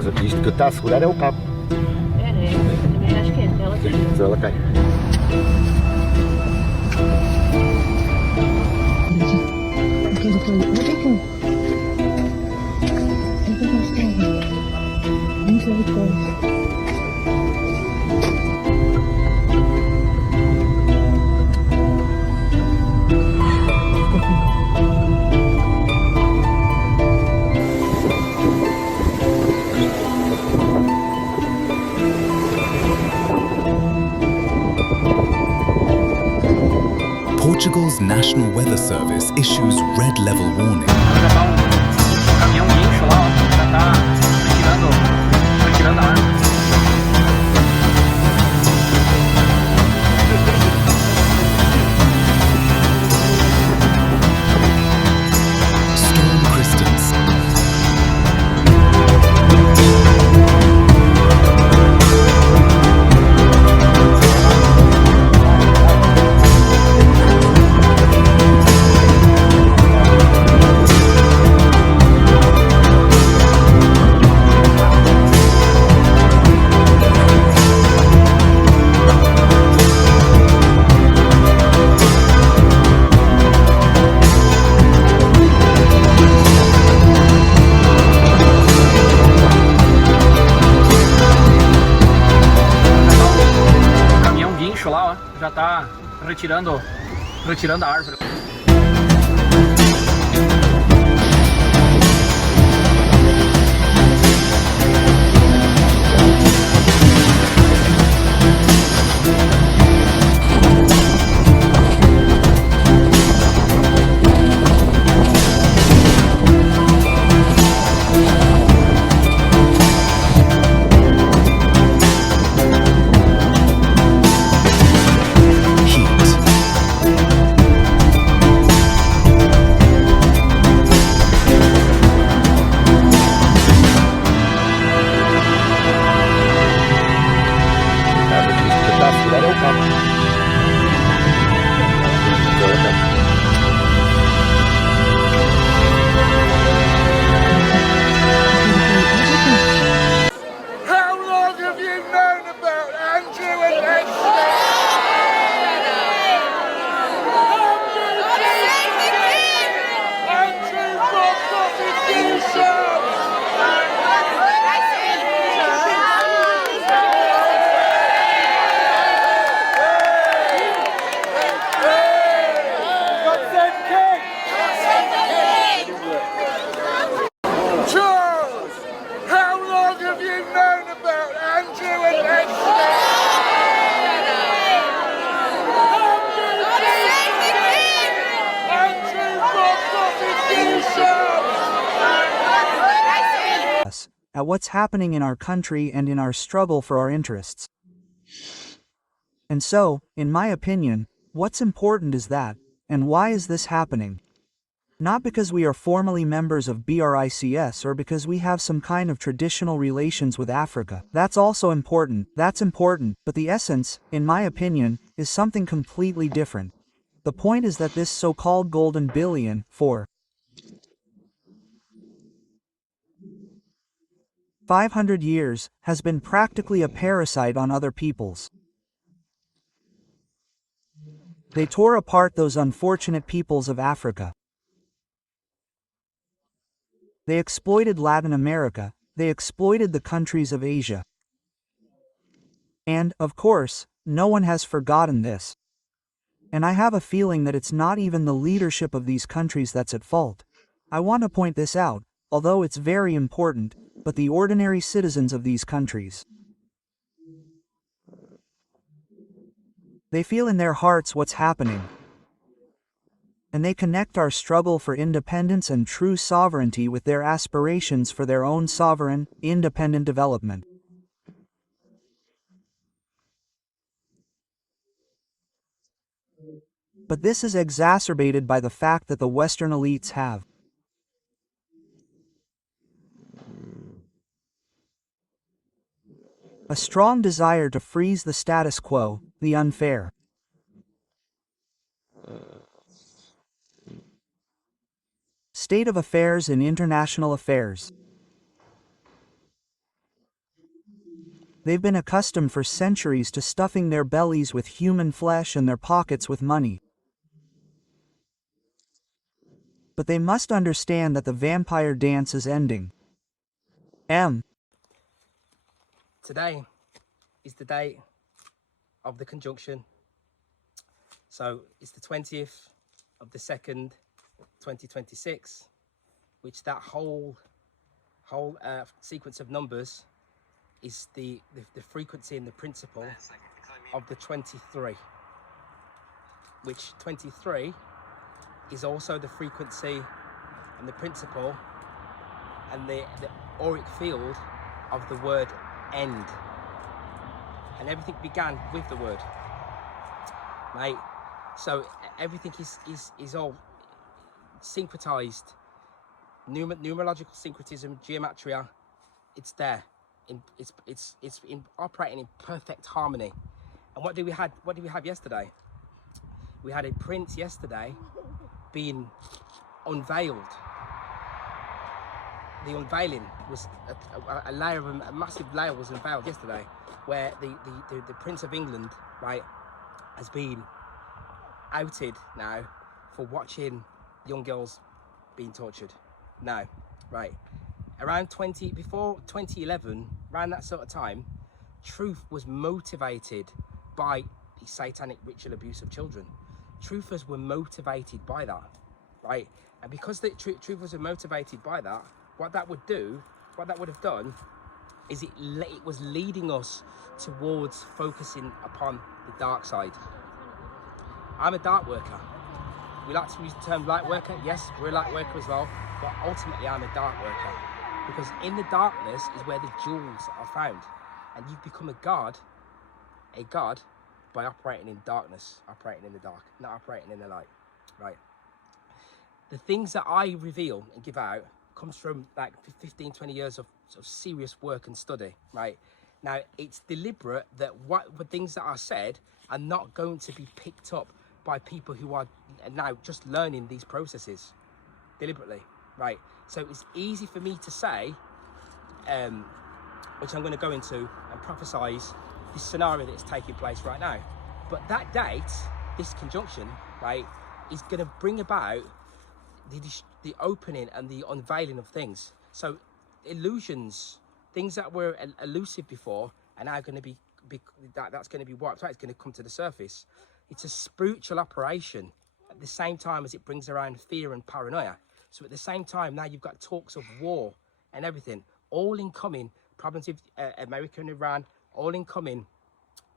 casa, isto que está a segurar é o cabo. Também acho que é, ela tem. Então ela cai. Portugal's National Weather Service issues red level warning. Já tá um caminhão guincho lá, ó, já tá retirando a árvore. Storm Christens. Lá, ó, já tá retirando a árvore. At what's happening in our country and in our struggle for our interests. And so, in my opinion, what's important is that, and why is this happening? Not because we are formally members of BRICS or because we have some kind of traditional relations with Africa. That's also important, but the essence, in my opinion, is something completely different. The point is that this so-called golden billion, for 500 years, has been practically a parasite on other peoples. They tore apart those unfortunate peoples of Africa. They exploited Latin America, they exploited the countries of Asia. And, of course, no one has forgotten this. And I have a feeling that it's not even the leadership of these countries that's at fault. I want to point this out, although it's very important, but the ordinary citizens of these countries. They feel in their hearts what's happening. And they connect our struggle for independence and true sovereignty with their aspirations for their own sovereign, independent development. But this is exacerbated by the fact that the Western elites have a strong desire to freeze the status quo, the unfair state of affairs in international affairs. They've been accustomed for centuries to stuffing their bellies with human flesh and their pockets with money. But they must understand that the vampire dance is ending. Today is the day of the conjunction. So it's the 20th of the 2nd, 2026, which that whole sequence of numbers is the frequency and the principle of the 23, which 23 is also the frequency and the principle and the auric field of the word end. And everything began with the word, right? So everything is all syncretized. Numerological syncretism, geometria, it's there. It's operating in perfect harmony. And what did we have yesterday? We had a prince yesterday being unveiled. The unveiling was a massive layer was unveiled yesterday, where the Prince of England, right, has been outed now for watching young girls being tortured. Now, right, before 2011, around that sort of time, Truth was motivated by the satanic ritual abuse of children. Truthers were motivated by that, right? And because the truthers were motivated by that, what that would have done is it was leading us towards focusing upon the dark side. I'm a dark worker. We like to use the term light worker. Yes, we're a light worker as well, but ultimately I'm a dark worker, because in the darkness is where the jewels are found, and you become a god by operating in darkness, operating in the dark, not operating in the light, right? The things that I reveal and give out comes from like 15, 20 years of serious work and study, right? Now, it's deliberate that the things that are said are not going to be picked up by people who are now just learning these processes deliberately, right? So it's easy for me to say, which I'm going to go into and prophesize this scenario that's taking place right now. But that date, this conjunction, right, is going to bring about the opening and the unveiling of things. So illusions, things that were elusive before, are now going to be that's going to be wiped out. It's going to come to the surface. It's a spiritual operation at the same time as it brings around fear and paranoia. So at the same time, now you've got talks of war and everything, all incoming, problems with America and Iran, all incoming,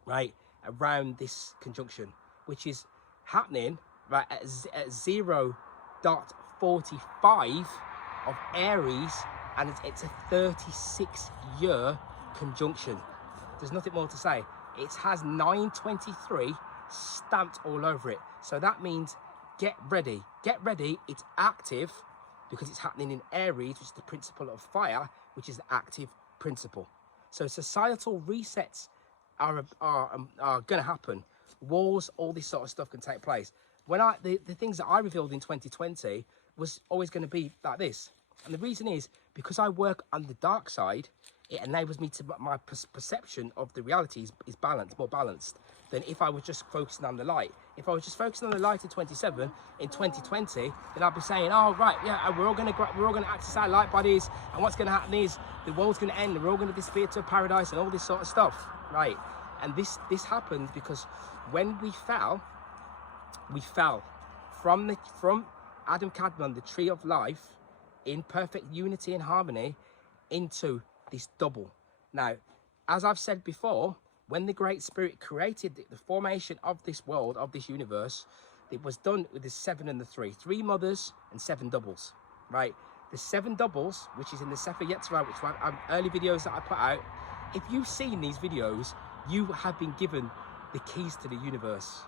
right, around this conjunction, which is happening right at 0.45 of Aries, and it's a 36-year conjunction. There's nothing more to say. It has 923 stamped all over it. So that means get ready. Get ready. It's active because it's happening in Aries, which is the principle of fire, which is the active principle. So societal resets are going to happen. Wars, all this sort of stuff can take place. When the things that I revealed in 2020 was always going to be like this. And the reason is because I work on the dark side, it enables me to, my perception of the reality is balanced, more balanced than if I was just focusing on the light. If I was just focusing on the light in 27, in 2020, then I'd be saying, oh, right, yeah, we're all going to access our light bodies, and what's going to happen is the world's going to end, and we're all going to disappear to a paradise and all this sort of stuff, right? And this happened because when we fell from Adam Kadmon, the tree of life, in perfect unity and harmony, into this double. Now, as I've said before, when the Great Spirit created the formation of this world, of this universe, it was done with the 7 and the 3. 3 mothers and 7 doubles, right? The 7 doubles, which is in the Sefer Yetzirah, which are early videos that I put out. If you've seen these videos, you have been given the keys to the universe.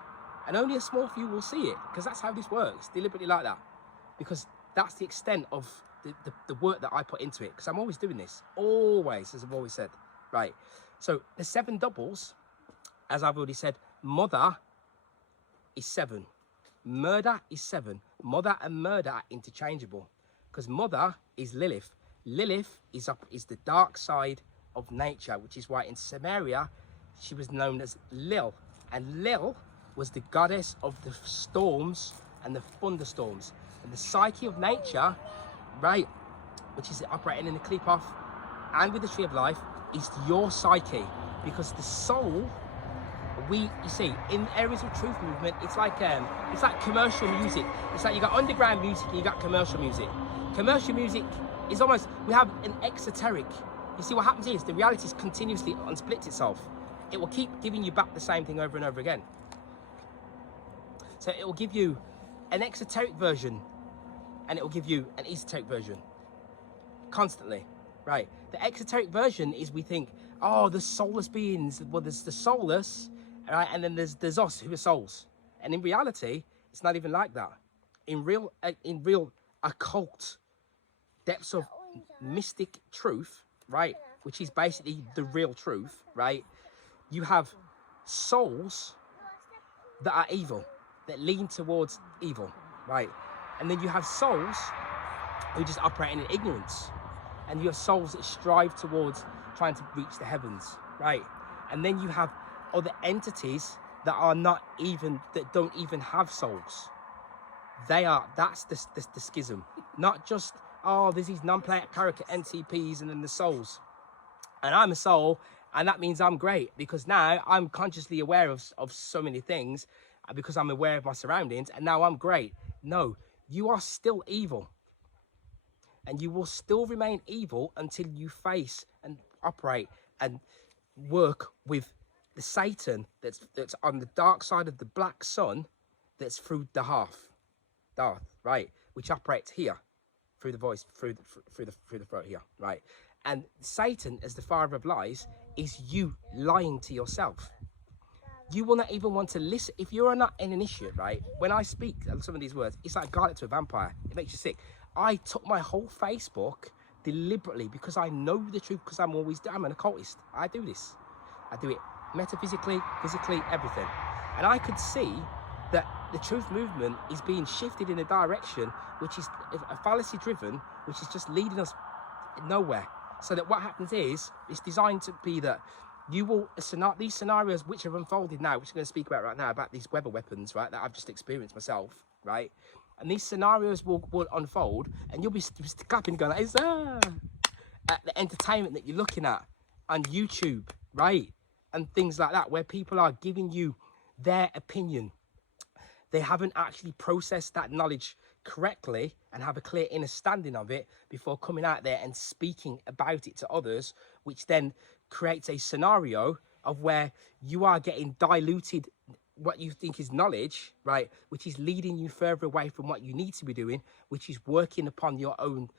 And only a small few will see it, because that's how this works, deliberately like that. Because that's the extent of the work that I put into it, because I'm always doing this, always, as I've always said, right? So the 7 doubles, as I've already said, mother is 7, murder is 7. Mother and murder are interchangeable, because mother is Lilith. Lilith is the dark side of nature, which is why in Samaria she was known as Lil, and Lil was the goddess of the storms and the thunderstorms. And the psyche of nature, right, which is operating in the Qliphoth and with the tree of life, is your psyche, because the soul, you see, in areas of truth movement, it's like commercial music. It's like you got underground music and you got commercial music. Commercial music is almost, we have an exoteric. You see, what happens is the reality is continuously unsplits itself. It will keep giving you back the same thing over and over again. So it will give you an exoteric version and it will give you an esoteric version constantly, right? The exoteric version is, we think, oh, the soulless beings. Well, there's the soulless, right? And then there's us who are souls. And in reality, it's not even like that. In real occult depths of mystic truth, right, which is basically the real truth, right, you have souls that are evil, that lean towards evil, right? And then you have souls who just operate in ignorance, and you have souls that strive towards trying to reach the heavens, right? And then you have other entities that are not even, that don't even have souls. That's the schism. Not just, oh, there's these non-planet character NCPs and then the souls. And I'm a soul, and that means I'm great, because now I'm consciously aware of so many things, because I'm aware of my surroundings, and now I'm great. No, you are still evil. And you will still remain evil until you face and operate and work with the Satan that's on the dark side of the black sun, that's through the Darth, right, which operates here through the voice, through the throat here, right? And Satan, as the father of lies, is you lying to yourself. You will not even want to listen. If you're not an initiate, right, when I speak some of these words, it's like garlic to a vampire. It makes you sick. I took my whole Facebook deliberately because I know the truth, because I'm an occultist. I do this. I do it metaphysically, physically, everything. And I could see that the truth movement is being shifted in a direction which is a fallacy driven, which is just leading us nowhere. So that what happens is, it's designed to be that you will, these scenarios which have unfolded now, which I'm going to speak about right now, about these weather weapons, right, that I've just experienced myself, right? And these scenarios will unfold, and you'll be clapping, going, at the entertainment that you're looking at on YouTube, right? And things like that, where people are giving you their opinion. They haven't actually processed that knowledge correctly and have a clear understanding of it before coming out there and speaking about it to others, which then creates a scenario of where you are getting diluted what you think is knowledge, right, which is leading you further away from what you need to be doing, which is working upon your own,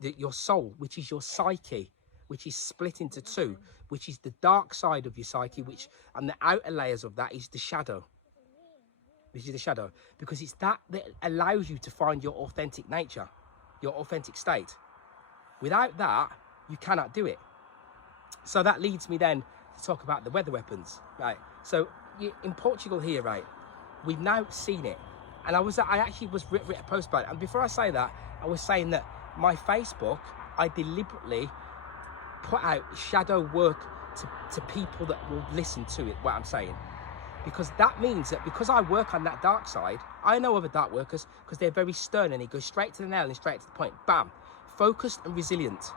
your soul, which is your psyche, which is split into two, which is the dark side of your psyche, which, and the outer layers of that is the shadow. Which is the shadow, because it's that allows you to find your authentic nature, your authentic state. Without that, you cannot do it. So that leads me then to talk about the weather weapons, right? So in Portugal here, right, we've now seen it. And I actually was written a post about it. And before I say that, I was saying that my Facebook, I deliberately put out shadow work to people that will listen to it, what I'm saying. Because that means that because I work on that dark side, I know other dark workers, because they're very stern and they go straight to the nail and straight to the point. Bam. Focused and resilient.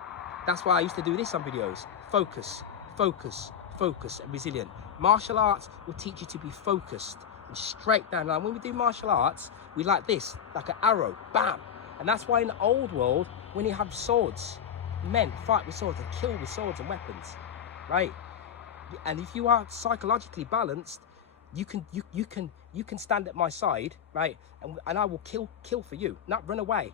That's why I used to do this on videos. Focus, focus, focus, and resilient. Martial arts will teach you to be focused and straight down the line. When we do martial arts, we like this, like an arrow. Bam. And that's why in the old world, when you have swords, men fight with swords and kill with swords and weapons, right? And if you are psychologically balanced, you can stand at my side, right? And I will kill for you, not run away.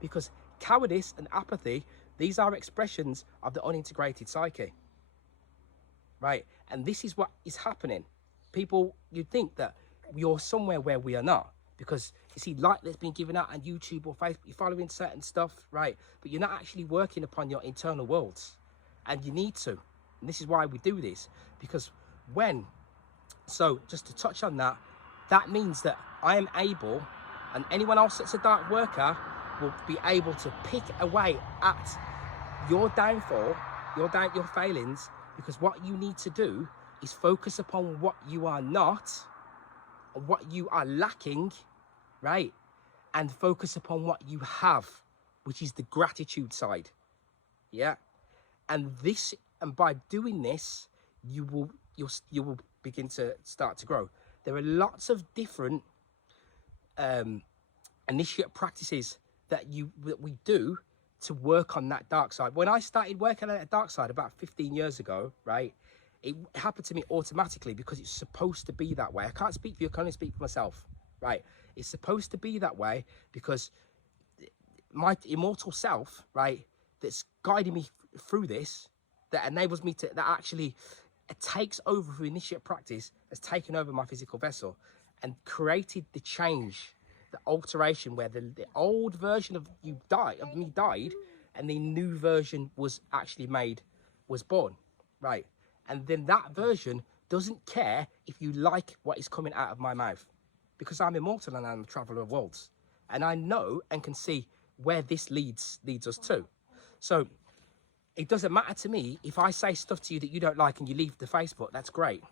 Because cowardice and apathy, these are expressions of the unintegrated psyche, right? And this is what is happening. People, you think that you're somewhere where we are not, because you see light that's been given out on YouTube or Facebook, you're following certain stuff, right? But you're not actually working upon your internal worlds, and you need to. And this is why we do this, because so just to touch on that, that means that I am able, and anyone else that's a dark worker will be able to pick away at your downfall your doubt, your failings, because what you need to do is focus upon what you are not, what you are lacking, right? And focus upon what you have, which is the gratitude side. Yeah. And by doing this, you will begin to start to grow. There are lots of different initiate practices that we do to work on that dark side. When I started working on that dark side about 15 years ago, right, it happened to me automatically because it's supposed to be that way. I can't speak for you, I can only speak for myself, right? It's supposed to be that way because my immortal self, right, that's guiding me through this, that enables me to, that actually takes over through initiate practice, has taken over my physical vessel and created the change, the alteration where the old version of me died and the new version was actually was born, right? And then that version doesn't care if you like what is coming out of my mouth, because I'm immortal and I'm a traveler of worlds, and I know and can see where this leads us to. So it doesn't matter to me if I say stuff to you that you don't like and you leave the Facebook. That's great.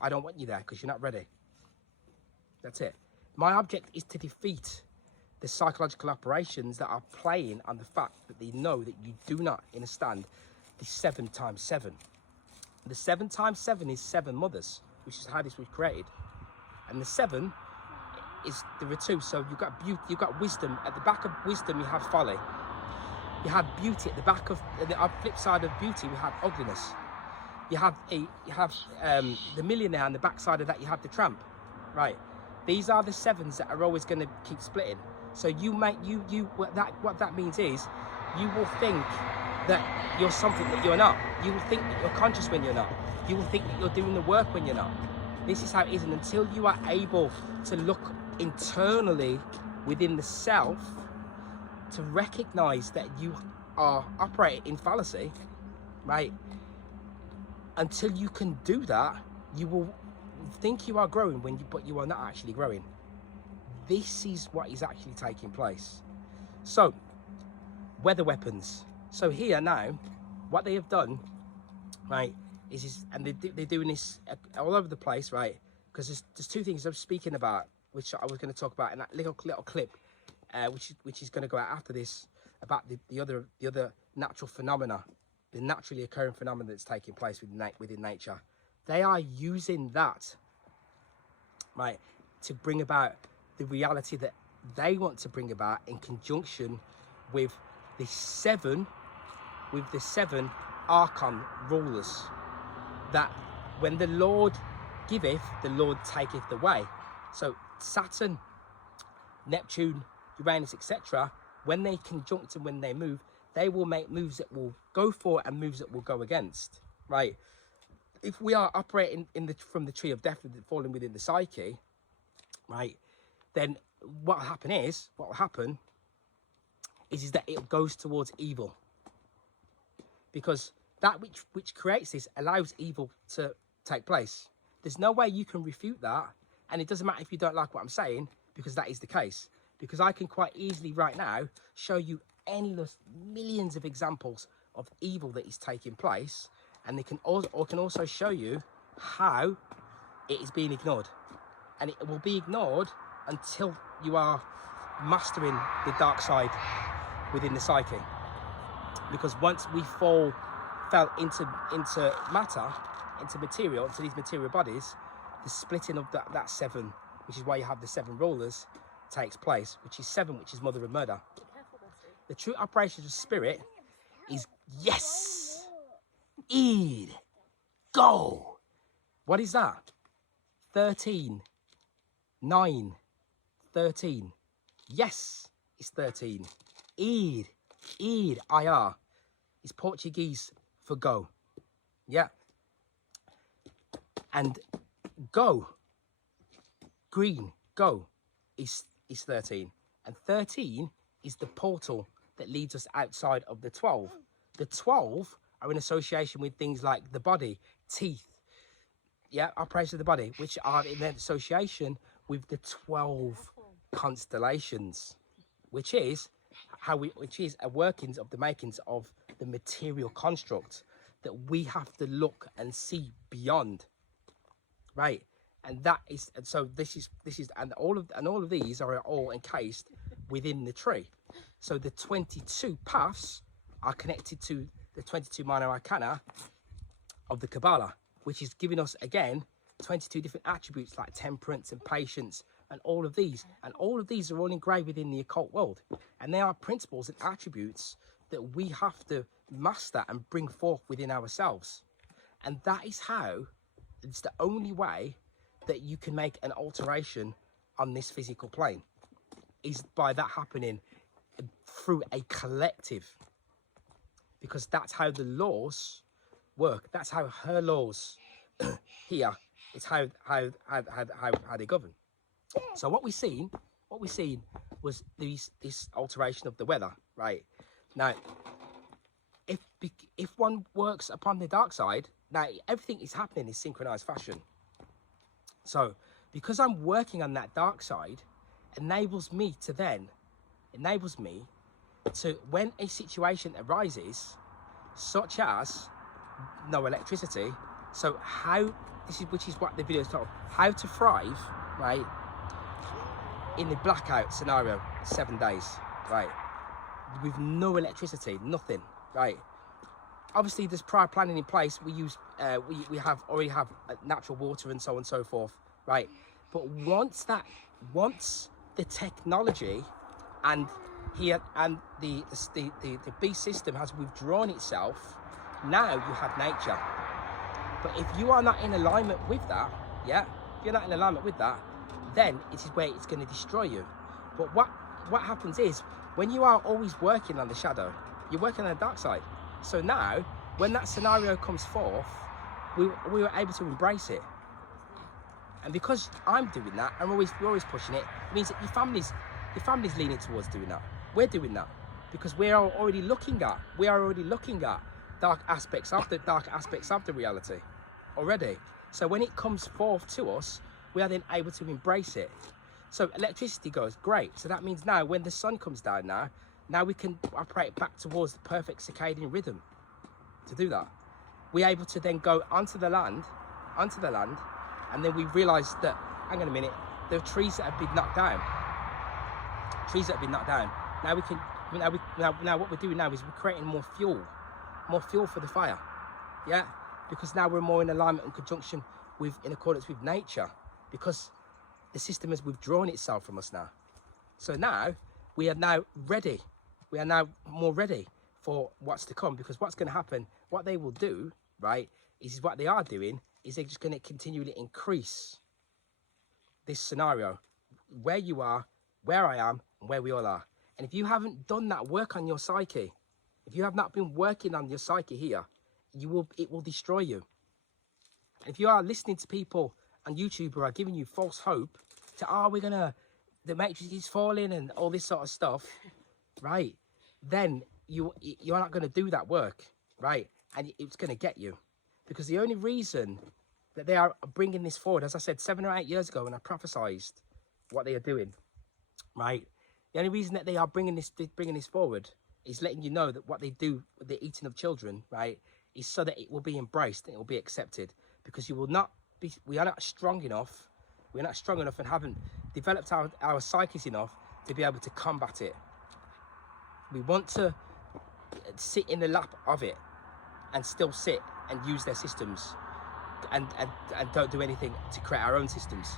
I don't want you there because you're not ready. That's it. My object is to defeat the psychological operations that are playing on the fact that they know that you do not understand the 7 times 7. The 7 times 7 is 7 mothers, which is how this was created. And the 7 is, there are 2. So you've got beauty, you've got wisdom. At the back of wisdom, you have folly. You have beauty at the back of, the flip side of beauty, we have ugliness. You have the millionaire, on the back side of that, you have the tramp, right? These are the 7s that are always going to keep splitting. So what that means is, you will think that you're something that you're not. You will think that you're conscious when you're not. You will think that you're doing the work when you're not. This is how it is, and until you are able to look internally within the self, to recognize that you are operating in fallacy, right? Until you can do that, you will think you are growing but you are not actually growing. This is what is actually taking place. So, weather weapons. So here now, what they have done, right, and they're doing this all over the place, right? Because there's 2 things I'm speaking about, which I was going to talk about in that little clip. Which is going to go out after this, about the other natural phenomena, the naturally occurring phenomena that's taking place within nature. They are using that, right, to bring about the reality that they want to bring about in conjunction with the 7 archon rulers. That when the Lord giveth, the Lord taketh away. So Saturn, Neptune, Uranus, etc., when they conjunct and when they move, they will make moves that will go for and moves that will go against, right? If we are operating from the tree of death falling within the psyche, right, then what will happen is that it goes towards evil, because that which creates this allows evil to take place. There's no way you can refute that, and it doesn't matter if you don't like what I'm saying, because that is the case. Because I can quite easily right now show you endless millions of examples of evil that is taking place, and they can also show you how it is being ignored. And it will be ignored until you are mastering the dark side within the psyche. Because once we fell into matter, into material, into these material bodies, the splitting of that 7, which is why you have the 7 rulers, takes place, which is 7, which is mother of murder. The true operation of spirit is yes, Eid, go. What is that? 13, 9, 13. Yes, it's 13. Eid, IR, is Portuguese for go. Yeah. And go, green, go, is 13. And 13 is the portal that leads us outside of the 12. The 12 are in association with things like the body, teeth, yeah, operation of the body, which are in association with the 12 constellations, which is a workings of the makings of the material construct. that we have to look and see beyond, right? And that is, and so this is, and all of these are all encased within the tree. So the 22 paths are connected to the 22 minor arcana of the Kabbalah, which is giving us again 22 different attributes like temperance and patience and all of these. And all of these are all engraved within the occult world. And they are principles and attributes that we have to master and bring forth within ourselves. And that is how, it's the only way that you can make an alteration on this physical plane, is by that happening through a collective. Because that's how the laws work. That's how her laws here is how they govern. So what we seen was this alteration of the weather, right? Now, if one works upon the dark side, now everything is happening in synchronized fashion. So because I'm working on that dark side, enables me to, when a situation arises, such as no electricity, so which is what the video is called, how to thrive, right, in the blackout scenario, 7 days, right, with no electricity, nothing, right. Obviously there's prior planning in place. We use we already have natural water and so on and so forth, right. But once the technology and the beast system has withdrawn itself, now you have nature. But if you are not in alignment with that, yeah, if you're not in alignment with that, then it is where it's going to destroy you. But what happens is, when you are always working on the shadow, you're working on the dark side. So now, when that scenario comes forth, we were able to embrace it. And because I'm doing that, we're always pushing it, it means that your family's leaning towards doing that. We're doing that because we are already looking at dark aspects of the reality already. So when it comes forth to us, we are then able to embrace it. So electricity goes, great. So that means now when the sun comes down now we can operate back towards the perfect circadian rhythm. To do that, we're able to then go onto the land, and then we realize that, hang on a minute, the trees that have been knocked down, now we can, now what we're doing now is we're creating more fuel for the fire, yeah, because now we're more in alignment and conjunction in accordance with nature, because the system has withdrawn itself from us now. So now we are now ready. We are now more ready for what's to come, because what's going to happen, what they will do, right, is what they are doing is they're just going to continually increase this scenario, where you are, where I am, and where we all are. And if you haven't done that work on your psyche, if you have not been working on your psyche here, it will destroy you. And if you are listening to people on YouTube who are giving you false hope to, the matrix is falling and all this sort of stuff, right, then you're not going to do that work, right, and it's going to get you. Because the only reason that they are bringing this forward, as I said 7 or 8 years ago when I prophesied what they are doing, right, the only reason that they are bringing this forward is letting you know that what they do with the eating of children, right, is so that it will be embraced and it will be accepted. Because we are not strong enough, and haven't developed our psyches enough to be able to combat it. We want to sit in the lap of it and still sit and use their systems and don't do anything to create our own systems,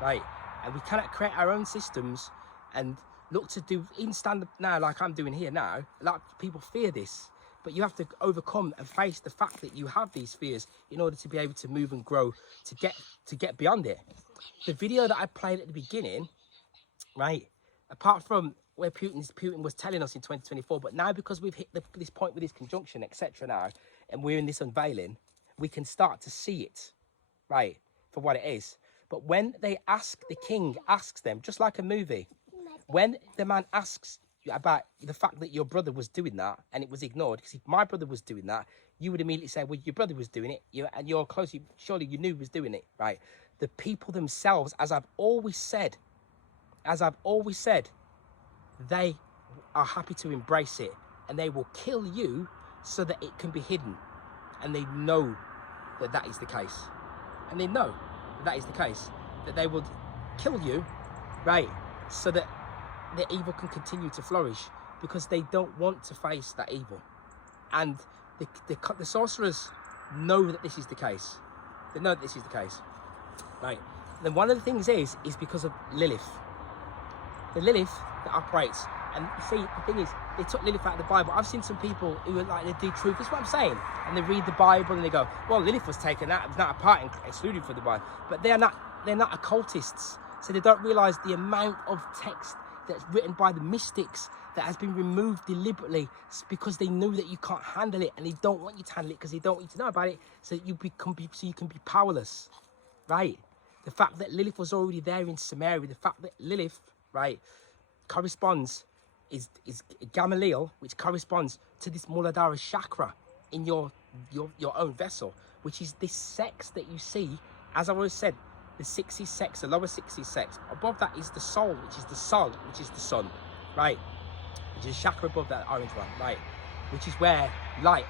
right? And we cannot create our own systems and look to do in stand up now like I'm doing here now. A lot of people fear this, but you have to overcome and face the fact that you have these fears in order to be able to move and grow, to get beyond it. The video that I played at the beginning, right, apart from where Putin was telling us in 2024, but now because we've hit this point with this conjunction, etc. now, and we're in this unveiling, we can start to see it, right, for what it is. But when the king asks them, just like a movie, when the man asks about the fact that your brother was doing that and it was ignored, because if my brother was doing that, you would immediately say, well, your brother was doing it, and you're close, surely you knew he was doing it, right? The people themselves, as I've always said, they are happy to embrace it, and they will kill you so that it can be hidden. and they know that that is the case. And they know that that is the case, that they would kill you, right, so that the evil can continue to flourish, because they don't want to face that evil. And the sorcerers know that this is the case. They know that this is the case, right? Then one of the things is because of Lilith. The Lilith that operates, and you see, the thing is, they took Lilith out of the Bible. I've seen some people who are like, they do truth, that's what I'm saying, and they read the Bible and they go, well, Lilith was taken out, it was not a part excluded from the Bible. But they're not occultists, so they don't realize the amount of text that's written by the mystics that has been removed deliberately because they know that you can't handle it, and they don't want you to handle it because they don't want you to know about it, so you can be powerless, right? The fact that Lilith was already there in Samaria, the fact that Lilith, right, corresponds is Gamaliel, which corresponds to this Muladhara chakra in your own vessel, which is this sex that you see, as I always said, the 6 is sex, the lower 6 is sex. Above that is the soul, which is the soul, which is the sun, right? Which is a chakra above that orange one, right? Which is where light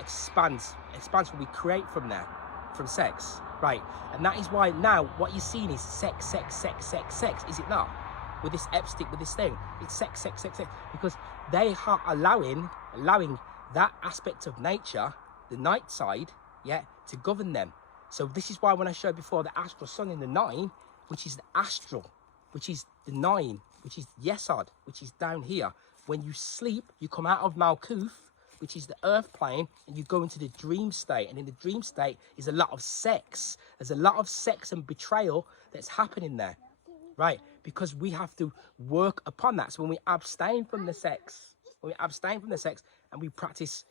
expands when we create from there, from sex, right? And that is why now what you're seeing is sex, is it not? With this Epstein, with this thing, it's sex, because they are allowing that aspect of nature, the night side, yeah, to govern them. So this is why when I showed before the astral sun in the 9, which is the astral, which is the 9, which is Yesod, which is down here. When you sleep, you come out of Malkuth, which is the earth plane, and you go into the dream state. And in the dream state is a lot of sex. There's a lot of sex and betrayal that's happening there, right? Because we have to work upon that. So when we abstain from the sex, and we practice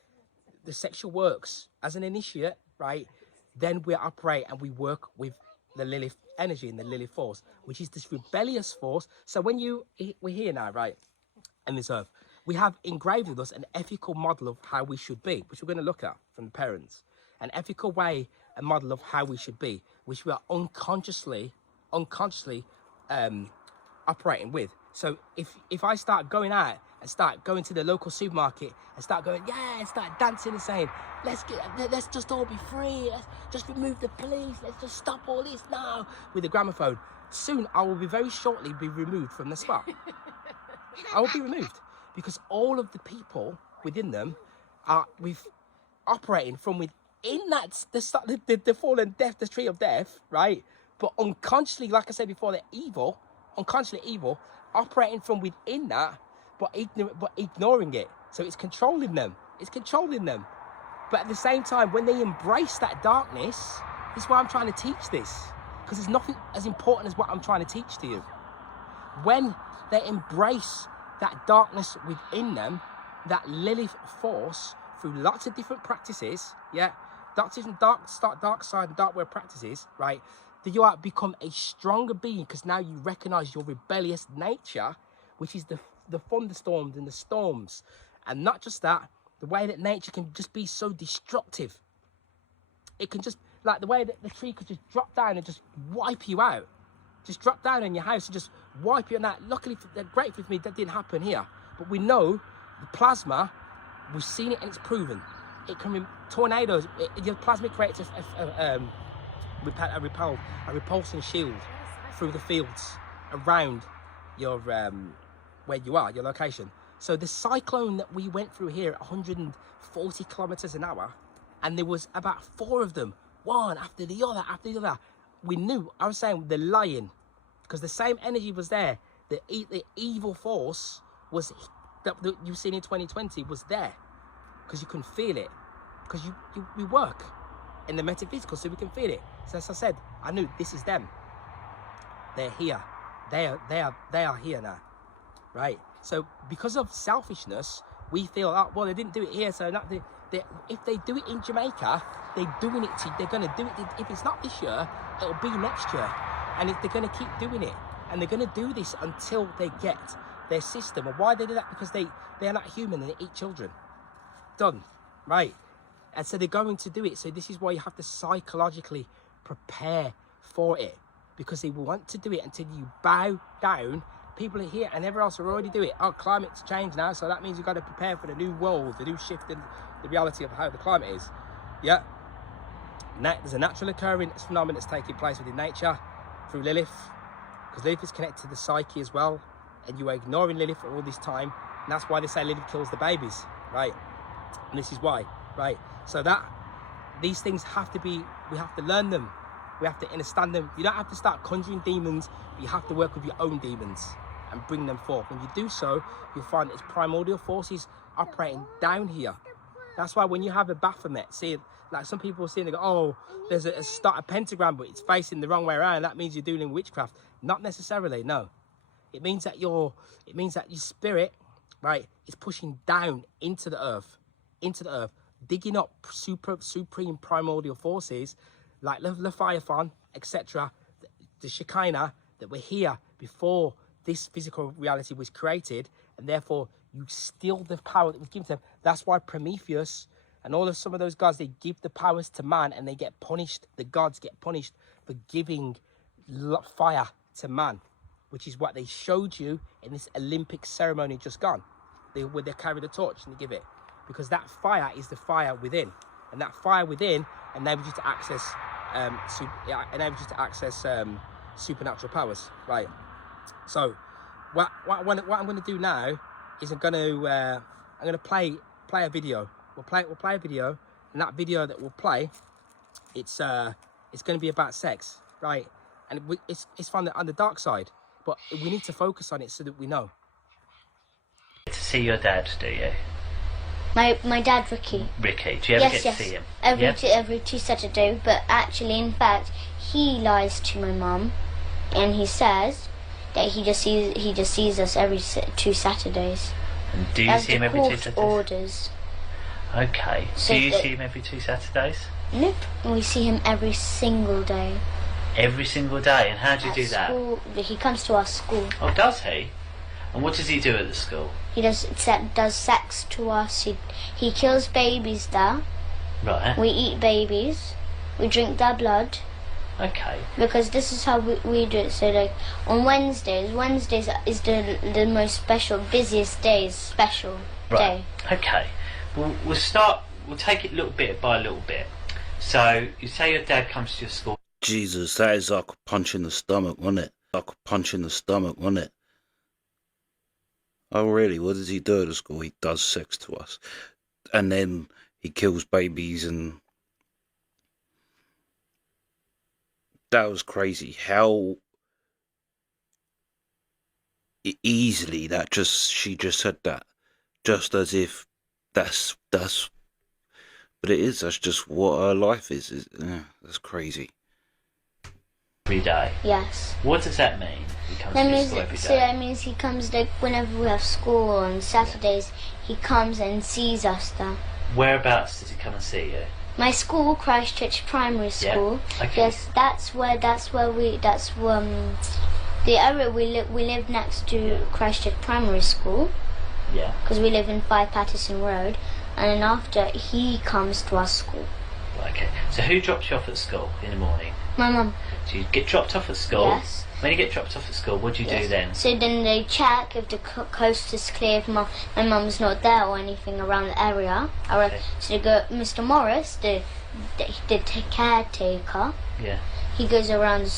the sexual works as an initiate, right, then we operate and we work with the Lilith energy and the Lilith force, which is this rebellious force. So when we're here now, right, in this earth, we have engraved with us an ethical model of how we should be, which we're going to look at from the parents. An ethical way, a model of how we should be, which we are unconsciously operating with. So if I start going out and start going to the local supermarket and start going, yeah, and start dancing and saying, let's just all be free, let's just remove the police, let's just stop all this now, with the gramophone, soon I will very shortly be removed from the spot. I will be removed, because all of the people within them are operating from within the fallen death, the tree of death, right? But unconsciously, like I said before, they're evil, unconsciously evil, operating from within that, but ignoring it. So it's controlling them. But at the same time, when they embrace that darkness, this is why I'm trying to teach this, because there's nothing as important as what I'm trying to teach to you. When they embrace that darkness within them, that Lilith force, through lots of different practices, yeah, dark side and dark world practices, right, that you become a stronger being, because now you recognize your rebellious nature, which is the thunderstorms and the storms. And not just that, the way that nature can just be so destructive. It can just, like the way that the tree could just drop down and just wipe you out. Just drop down in your house and just wipe you out. Luckily, gratefully for me, that didn't happen here. But we know the plasma, we've seen it and it's proven. It can be tornadoes. Your plasma creates a repulsing shield through the fields around your where you are, your location. So the cyclone that we went through here at 140 kilometers an hour, and there was about 4 of them, one after the other. We knew, I was saying, the lion, because the same energy was there. The evil force was that you've seen in 2020 was there, because you can feel it, because we work in the metaphysical, so we can feel it. So as I said, I knew this is them. They're here. They are here now, right? So because of selfishness, we feel, oh, well, they didn't do it here, so not if they do it in Jamaica, they're doing it. They're going to do it. If it's not this year, it'll be next year, and they're going to keep doing it, and they're going to do this until they get their system. And why they do that? Because they are not human and they eat children. Done, right? And so they're going to do it. So this is why you have to psychologically prepare for it, because they want to do it until you bow down. People are here and everyone else are already doing it. Oh, climate's changed now, so that means you've got to prepare for the new world, the new shift in the reality of how the climate is. Yeah. There's a natural occurring phenomenon that's taking place within nature through Lilith, because Lilith is connected to the psyche as well, and you are ignoring Lilith for all this time, and that's why they say Lilith kills the babies, right? And this is why, right? So that these things have to be, we have to learn them, we have to understand them. You don't have to start conjuring demons, but you have to work with your own demons and bring them forth. When you do so, you'll find it's primordial forces operating down here. That's why when you have a Baphomet, see, like some people see, they go, oh, there's a pentagram, but it's facing the wrong way around. That means you're doing witchcraft. Not necessarily, no. It means that your spirit, right, is pushing down into the earth, digging up supreme primordial forces like Leviathan, etc., the Shekinah, that were here before this physical reality was created, and therefore you steal the power that was given to them. That's why Prometheus and all of some of those gods, they give the powers to man and they get punished. The gods get punished for giving fire to man, which is what they showed you in this Olympic ceremony just gone, where they carry the torch and they give it, because that fire is the fire within, and that fire within enables you to access supernatural powers, right? So what I'm going to do now is I'm going to play a video. We'll play a video, and that video that we'll play, it's going to be about sex, right? And it's from on the dark side, but we need to focus on it so that we know. To see your dad, do you? My dad, Ricky. Ricky, do you ever get to see him? Every two Saturdays, but actually, in fact, he lies to my mum, and he says that he just sees us every 2 Saturdays. And do you see him every 2 Saturdays? Orders. Okay. So do you see him every 2 Saturdays? Nope. We see him every single day. Every single day? And how do you do school, that? He comes to our school. Oh, does he? And what does he do at the school? He does sex to us. He kills babies there. Right. We eat babies. We drink their blood. Okay. Because this is how we do it. So like on Wednesdays is the most special, busiest days, special day. Okay. We'll take it little bit by little bit. So you say your dad comes to your school. Jesus, that is like a punch in the stomach, wasn't it? Like a punch in the stomach, wasn't it? Oh really? What does he do at the school? He does sex to us. And then he kills babies, and that was crazy. How easily she just said that. Just as if that's but it is, that's just what her life is. That's crazy. Every day? Yes. What does that mean? He comes to your school every day? So that means he comes, like, whenever we have school on Saturdays, he comes and sees us there. Whereabouts does he come and see you? My school, Christchurch Primary School. Yeah. Okay. Yes, that's the area we live next to Christchurch Primary School. Yeah. Because we live in 5 Patterson Road, and then after he comes to our school. Okay. So who drops you off at school in the morning? My mum. So you get dropped off at school? Yes. When you get dropped off at school, what do you do then? So then they check if the coast is clear, if my mum's not there or anything around the area. Okay. So they go, Mr. Morris, the caretaker. Yeah. He goes around the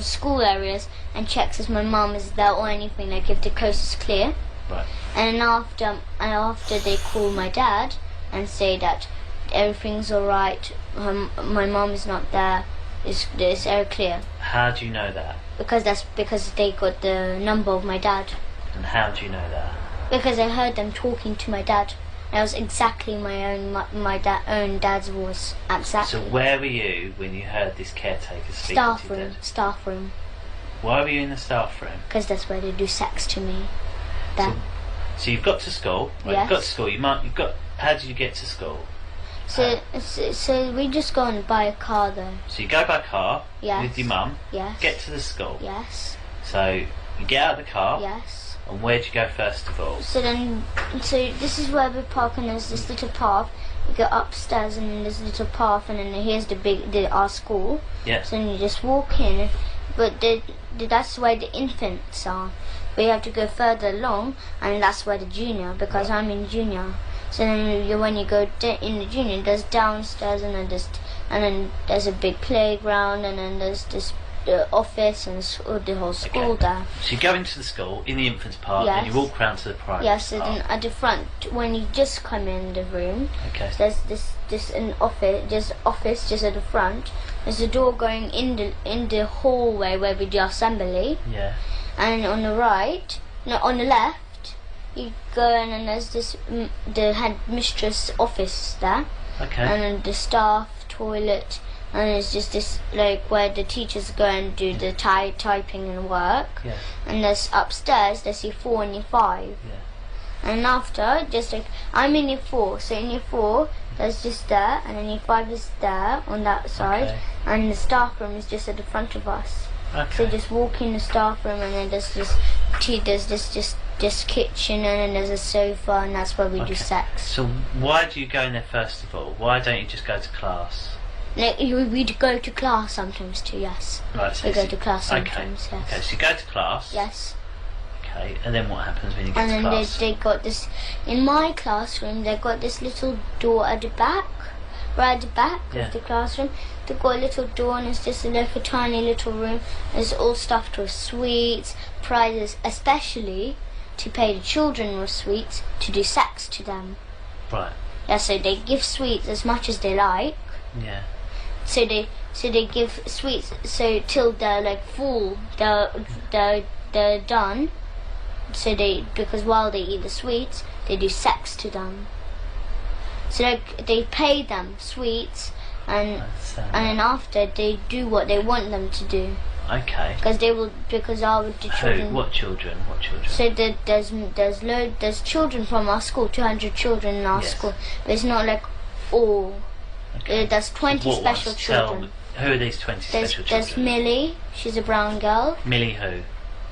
school areas and checks if my mum is there or anything, like if the coast is clear. Right. And after they call my dad and say that everything's alright, my mum is not there, it's very clear. How do you know that? Because they got the number of my dad. And how do you know that? Because I heard them talking to my dad. That was exactly my own dad's voice. Exactly. So where were you when you heard this caretaker speaking to you? Staff room. Why were you in the staff room? Because that's where they do sex to me. So you've got to school. Right, yes. You've got to school. How did you get to school? So we just go and buy a car though. So you go by car. Yes. With your mum. Yes. Get to the school. Yes. So you get out of the car. Yes. And where do you go first of all? So this is where we park, and there's this little path. You go upstairs, and then there's a little path, and then here's our school. Yes. So then you just walk in, but that's where the infants are. We have to go further along, and that's where the junior, because I'm in junior. So then when you go in the junior, there's downstairs, and then there's a big playground, and then there's this office and the whole school there. So you go into the school in the infants part, Yes. and you walk round to the primary Yes, and part. then at the front, when you just come in the room, Okay. there's this an office just at the front. There's a door going in the hallway where we do assembly, Yeah. and on the right, no, on the left, you go in and there's the head mistress office there, Okay. and then the staff toilet, and it's just this like where the teachers go and do the typing and work. Yeah. And there's upstairs, there's year 4 and year 5. Yeah. And after, just like, I'm in year 4, so in year 4, there's just there, and then year 5 is there, on that side, Okay. and the staff room is just at the front of us. Okay. So just walk in the staff room, and then there's this kitchen, and then there's a sofa, and that's where we do sex. So why do you go in there first of all? Why don't you just go to class? Like, we go to class sometimes too, yes. Right. So We go to class sometimes, Okay. yes. Okay. So you go to class. Yes. Okay. And then what happens when you get And to then class? they got this, in my classroom, they got this little door at the back, right at the back Yeah. of the classroom. They got a little door, and it's just like a tiny little room. It's all stuffed with sweets, prizes, especially to pay the children with sweets to do sex to them. Right. Yeah, so they give sweets as much as they like. Yeah. So they give sweets so till they're like full, they're done. So because while they eat the sweets, they do sex to them. So they pay them sweets, and then after they do what they want them to do. Okay. Because our the children. Who? What children? What children? So there's children from our school, 200 children in our Yes. school, but it's not like all. Okay. There's 20 What special ones? children. Who are these 20 special There's children? Millie, she's a brown girl. Millie who?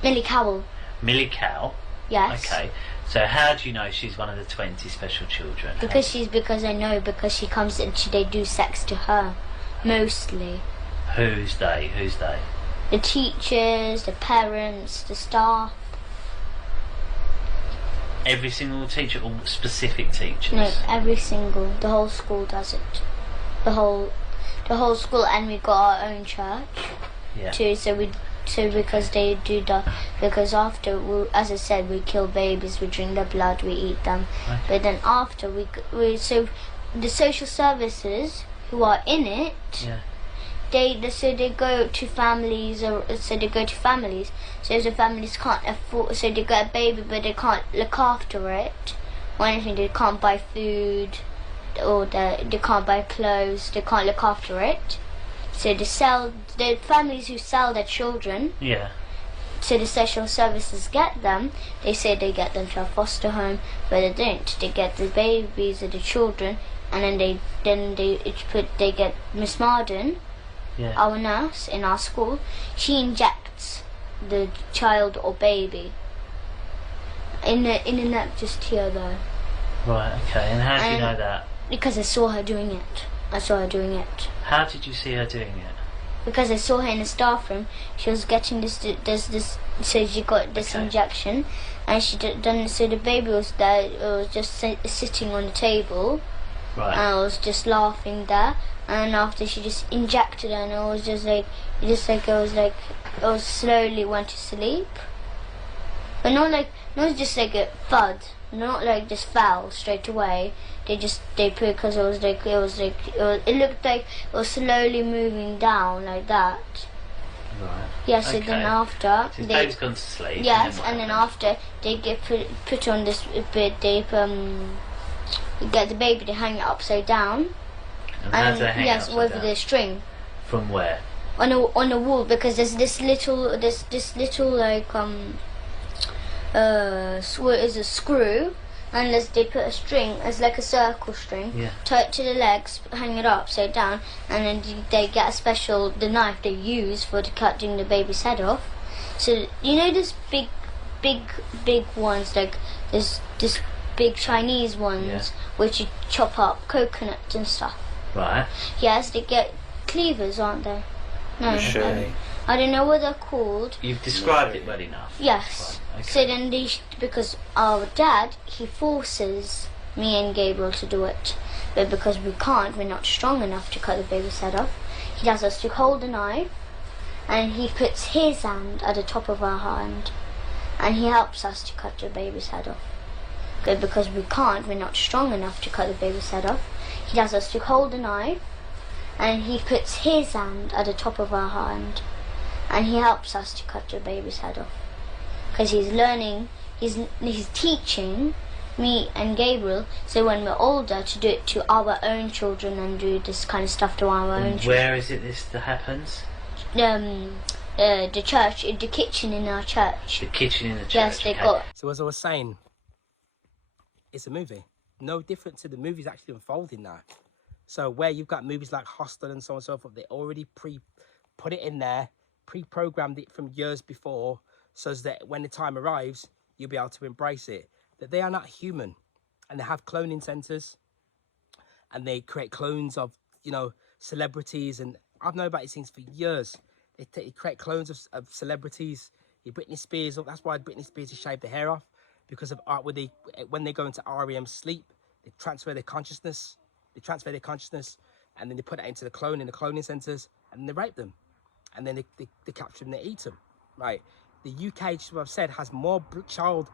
Millie Cowell, Millie Cow. yes. Okay. So how do you know she's one of the 20 special children? Because I know, because she comes and they do sex to her, mostly. Who's they? Who's they? The teachers, the parents, the staff. Every single teacher or specific teachers? No, the whole school does it. The whole school, and we got our own church Yeah. too. So because they do that, because after, as I said, we kill babies, we drink their blood, we eat them. Okay. But then after so the social services who are in it, Yeah. they go to families, so if the families can't afford, so they got a baby but they can't look after it or anything, they can't buy food, or they can't buy clothes, they can't look after it, so the families who sell their children, Yeah. so the social services get them. They say they get them to a foster home, but they don't. They get the babies or the children, and then they get Miss Marden, Yeah. our nurse in our school. She injects the child or baby in the neck, just here though, Right. Okay. And how do you And- know that? because I saw her doing it. How did you see her doing it? Because I saw her in the staff room. She was getting this. So she got this Okay. injection, and she done. So the baby was there. It was just sitting on the table, and Right. I was just laughing there. And after she just injected her, and it was it was slowly went to sleep, but not just like a thud, not like just fell straight away. They put, because it looked like it was slowly moving down like that. Right. Yes, so Okay. then after So his baby's gone to sleep. yes, what and then happens? after they get put on this bit, you get the baby, they hang it upside down, And how do they hang yes, upside with down? the string From where? on the wall, because there's this little like is a screw, unless they put a string as like a circle string, Yeah. tie it to the legs, hang it upside down, and then they get the knife they use for cutting the baby's head off. So you know this big ones, like this big Chinese ones, Yeah. which you chop up coconuts and stuff. Right. Yes, they get cleavers, aren't they? No, Machete. I don't know what they're called. You've described it well enough. Yes. Right, okay. So then because our dad, he forces me and Gabriel to do it. But because we can't, we're not strong enough to cut the baby's head off, he tells us to hold the knife, and he puts his hand at the top of our hand, and he helps us to cut the baby's head off. But because we can't, we're not strong enough to cut the baby's head off, he tells us to hold the knife, and he puts his hand at the top of our hand, and he helps us to cut the baby's head off. Because he's learning, he's teaching me and Gabriel, so when we're older, to do it to our own children and do this kind of stuff to our own children. Where is it that happens? The church, in the kitchen in our church. The kitchen in the church. Yes, they okay. got. So as I was saying, it's a movie. No different to the movies actually unfolding now. So where you've got movies like Hostel and so on and so forth, they already put it in there, pre-programmed it from years before, so that when the time arrives, you'll be able to embrace it. That they are not human, and they have cloning centers, and they create clones of, you know, celebrities. And I've known about these things for years. They create clones of celebrities. Britney Spears, that's why Britney Spears has shaved the hair off, because of art. When they go into REM sleep, they transfer their consciousness. And then they put it into the cloning centers, and then they rape them, and then they capture them, they eat them. Right? The UK, just what I've said, has more child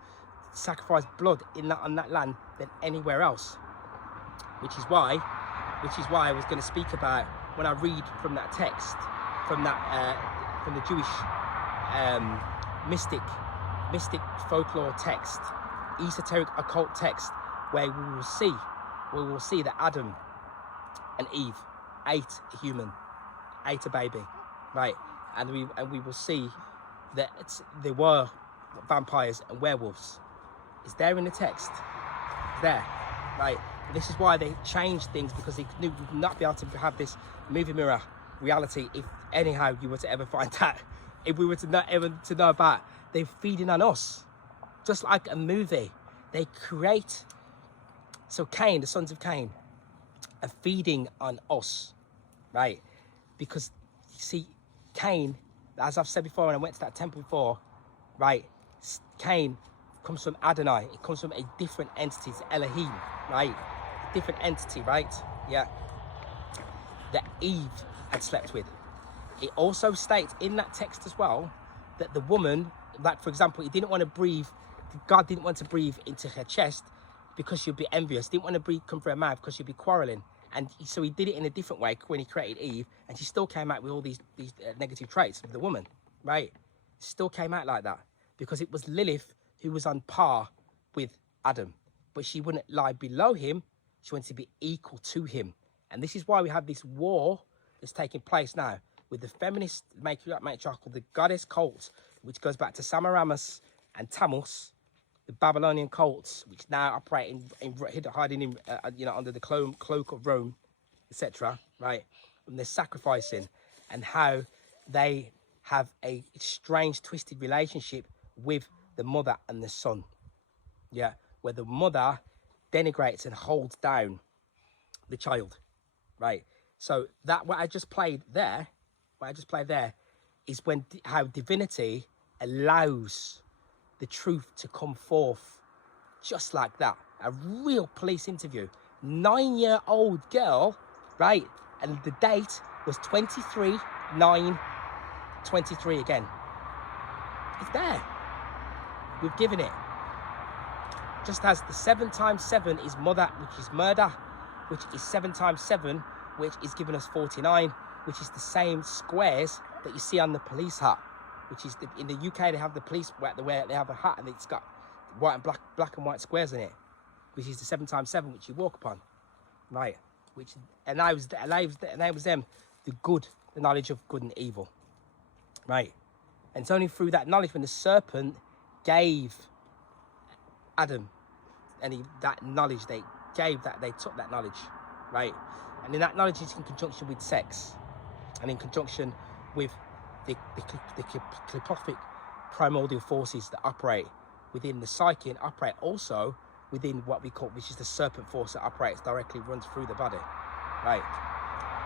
sacrifice blood on that land than anywhere else, which is why I was going to speak about, when I read from that text, from the Jewish mystic folklore text, esoteric occult text, where we will see that Adam and Eve ate a human, ate a baby, right? And we will see that they were vampires and werewolves. It's there in the text. It's there, right? And this is why they changed things, because they knew we would not be able to have this movie mirror reality if anyhow you were to ever find out. If we were to know about, they're feeding on us, just like a movie. They create. So Cain, the sons of Cain, are feeding on us, right? Because you see, Cain, as I've said before, and I went to that temple before, right? Cain comes from Adonai. It comes from a different entity. It's Elohim, right? A different entity, right? Yeah. That Eve had slept with. It also states in that text as well that the woman, like for example, God didn't want to breathe into her chest because she'd be envious. Didn't want to breathe come through her mouth because she'd be quarreling. And so he did it in a different way when he created Eve, and she still came out with all these negative traits of the woman, right? Still came out like that because it was Lilith who was on par with Adam, but she wouldn't lie below him. She wanted to be equal to him. And this is why we have this war that's taking place now with the feminist matriarchal, the goddess cult, which goes back to Semiramis and Tammuz, the Babylonian cults, which now operate hiding in, under the cloak of Rome, etc. Right? And they're sacrificing, and how they have a strange, twisted relationship with the mother and the son. Yeah, where the mother denigrates and holds down the child. Right? So that what I just played there is how divinity allows the truth to come forth just like that. A real police interview. 9-year-old girl, right? And the date was 23/9/23 again. It's there. We've given it. Just as the 7 times 7 is murder, which is 7 times 7, which is giving us 49, which is the same squares that you see on the police hat. Which is in the UK, they have the police they have a hat and it's got white and black and white squares in it, which is the 7 times 7 which you walk upon, right? Which enables them the knowledge of good and evil, right? And it's only through that knowledge when the serpent gave Adam that knowledge, they took that knowledge, right? And in that knowledge is in conjunction with sex, and in conjunction with the clipothic primordial forces that operate within the psyche and operate also within what we call, which is the serpent force that operates directly, runs through the body, right?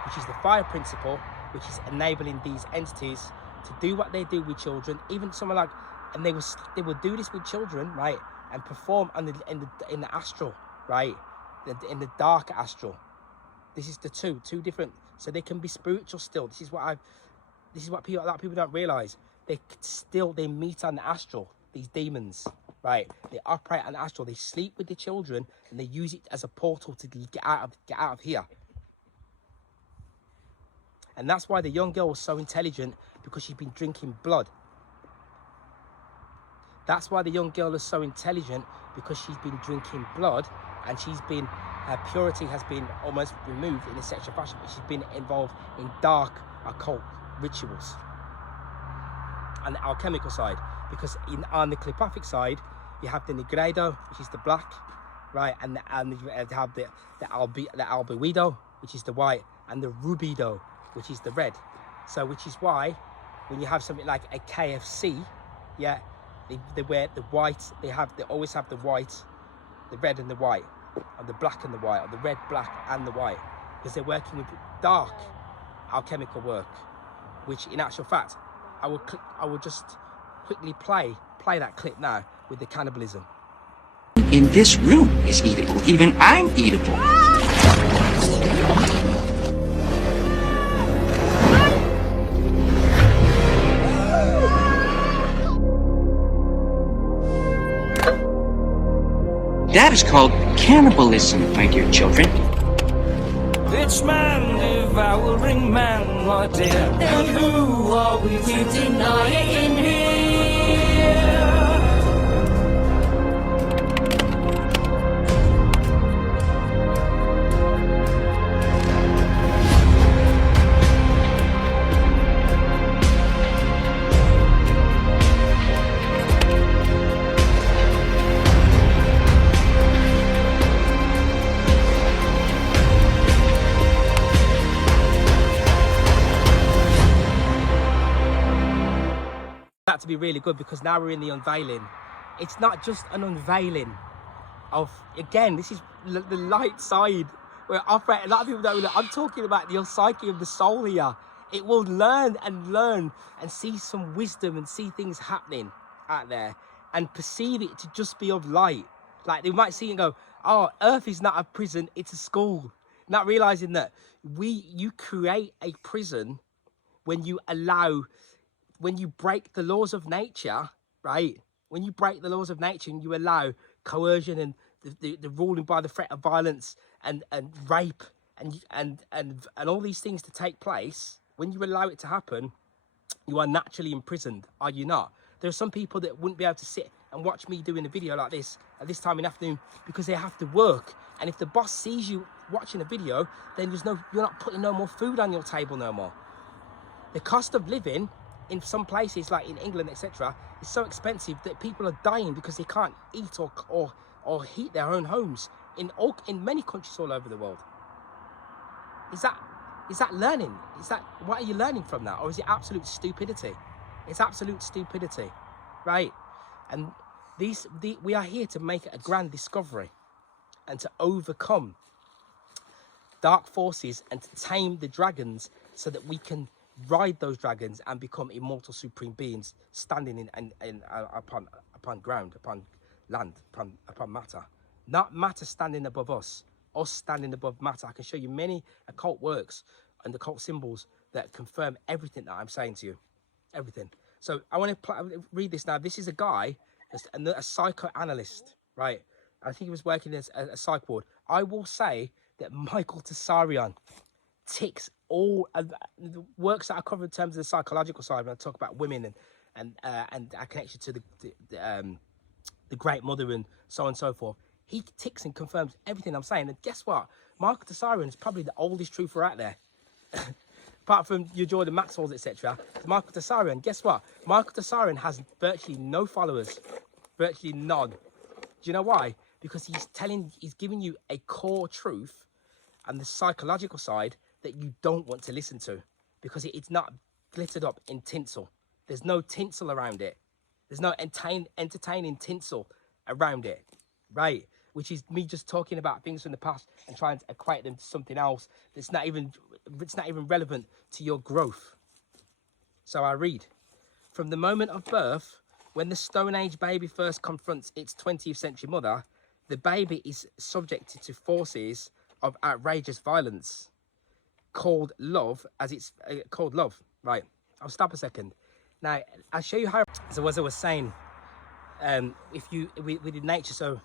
Which is the fire principle, which is enabling these entities to do what they do with children, even someone like, and they would do this with children, right? And perform in the astral, right? In the dark astral. This is the two different, so they can be spiritual still. This is what a lot of people don't realize. They meet on the astral, these demons, right? They operate on the astral. They sleep with the children and they use it as a portal to get out of here. And that's why the young girl was so intelligent, because she'd been drinking blood. That's why the young girl is so intelligent, because she's been drinking blood, and her purity has been almost removed in a sexual fashion. She's been involved in dark occult rituals. On the alchemical side, because on the clipothic side, you have the negredo, which is the black, right, and you have the albedo, which is the white, and the rubido, which is the red. So, which is why when you have something like a KFC, yeah, they wear the white. They always have the white, the red and the white, or the black and the white, or the red, black and the white, because they're working with dark alchemical work. Which, in actual fact, I will just quickly play that clip now with the cannibalism. In this room is eatable. Even I'm eatable. That is called cannibalism, my dear children. It's man devouring man, my dear. Then who are we to deny it in here? That to be really good, because now we're in the unveiling. It's not just an unveiling of, again, this is the light side where a lot of people don't know. I'm talking about the psyche of the soul here. It will learn and see some wisdom and see things happening out there and perceive it to just be of light. Like they might see and go, oh, Earth is not a prison, it's a school. Not realizing that you create a prison when you break the laws of nature, right? When you break the laws of nature and you allow coercion and the ruling by the threat of violence and rape and all these things to take place, when you allow it to happen, you are naturally imprisoned, are you not? There are some people that wouldn't be able to sit and watch me doing a video like this at this time in the afternoon because they have to work. And if the boss sees you watching a video, then you're not putting no more food on your table no more. The cost of living in some places like in England, etc., is so expensive that people are dying because they can't eat or heat their own homes in many countries all over the world. Is that learning? What are you learning from that? Or is it absolute stupidity? It's absolute stupidity, right? And we are here to make a grand discovery and to overcome dark forces and to tame the dragons so that we can ride those dragons and become immortal supreme beings standing upon ground, upon land, upon matter. Not matter standing above us standing above matter. I can show you many occult works and occult symbols that confirm everything that I'm saying to you. Everything. So I want to read this now. This is a guy, a psychoanalyst, right? I think he was working as a psych ward. I will say that Michael Tsarion ticks all the works that I cover in terms of the psychological side when I talk about women and our connection to the Great Mother and so on and so forth. He ticks and confirms everything I'm saying. And guess what? Michael Tsarion is probably the oldest truther out there. Apart from your Jordan Maxwell's, etc. Michael Tsarion, guess what? Michael Tsarion has virtually no followers. Virtually none. Do you know why? Because he's giving you a core truth and the psychological side that you don't want to listen to, because it's not glittered up in tinsel. There's no tinsel around it. There's no entertaining tinsel around it, right? Which is me just talking about things from the past and trying to equate them to something else that's not even relevant to your growth. So I read, from the moment of birth, when the Stone Age baby first confronts its 20th century mother, the baby is subjected to forces of outrageous violence called love, as it's called love. Right, I'll stop a second. Now, I'll show you how, so as I was saying, if you, within nature, so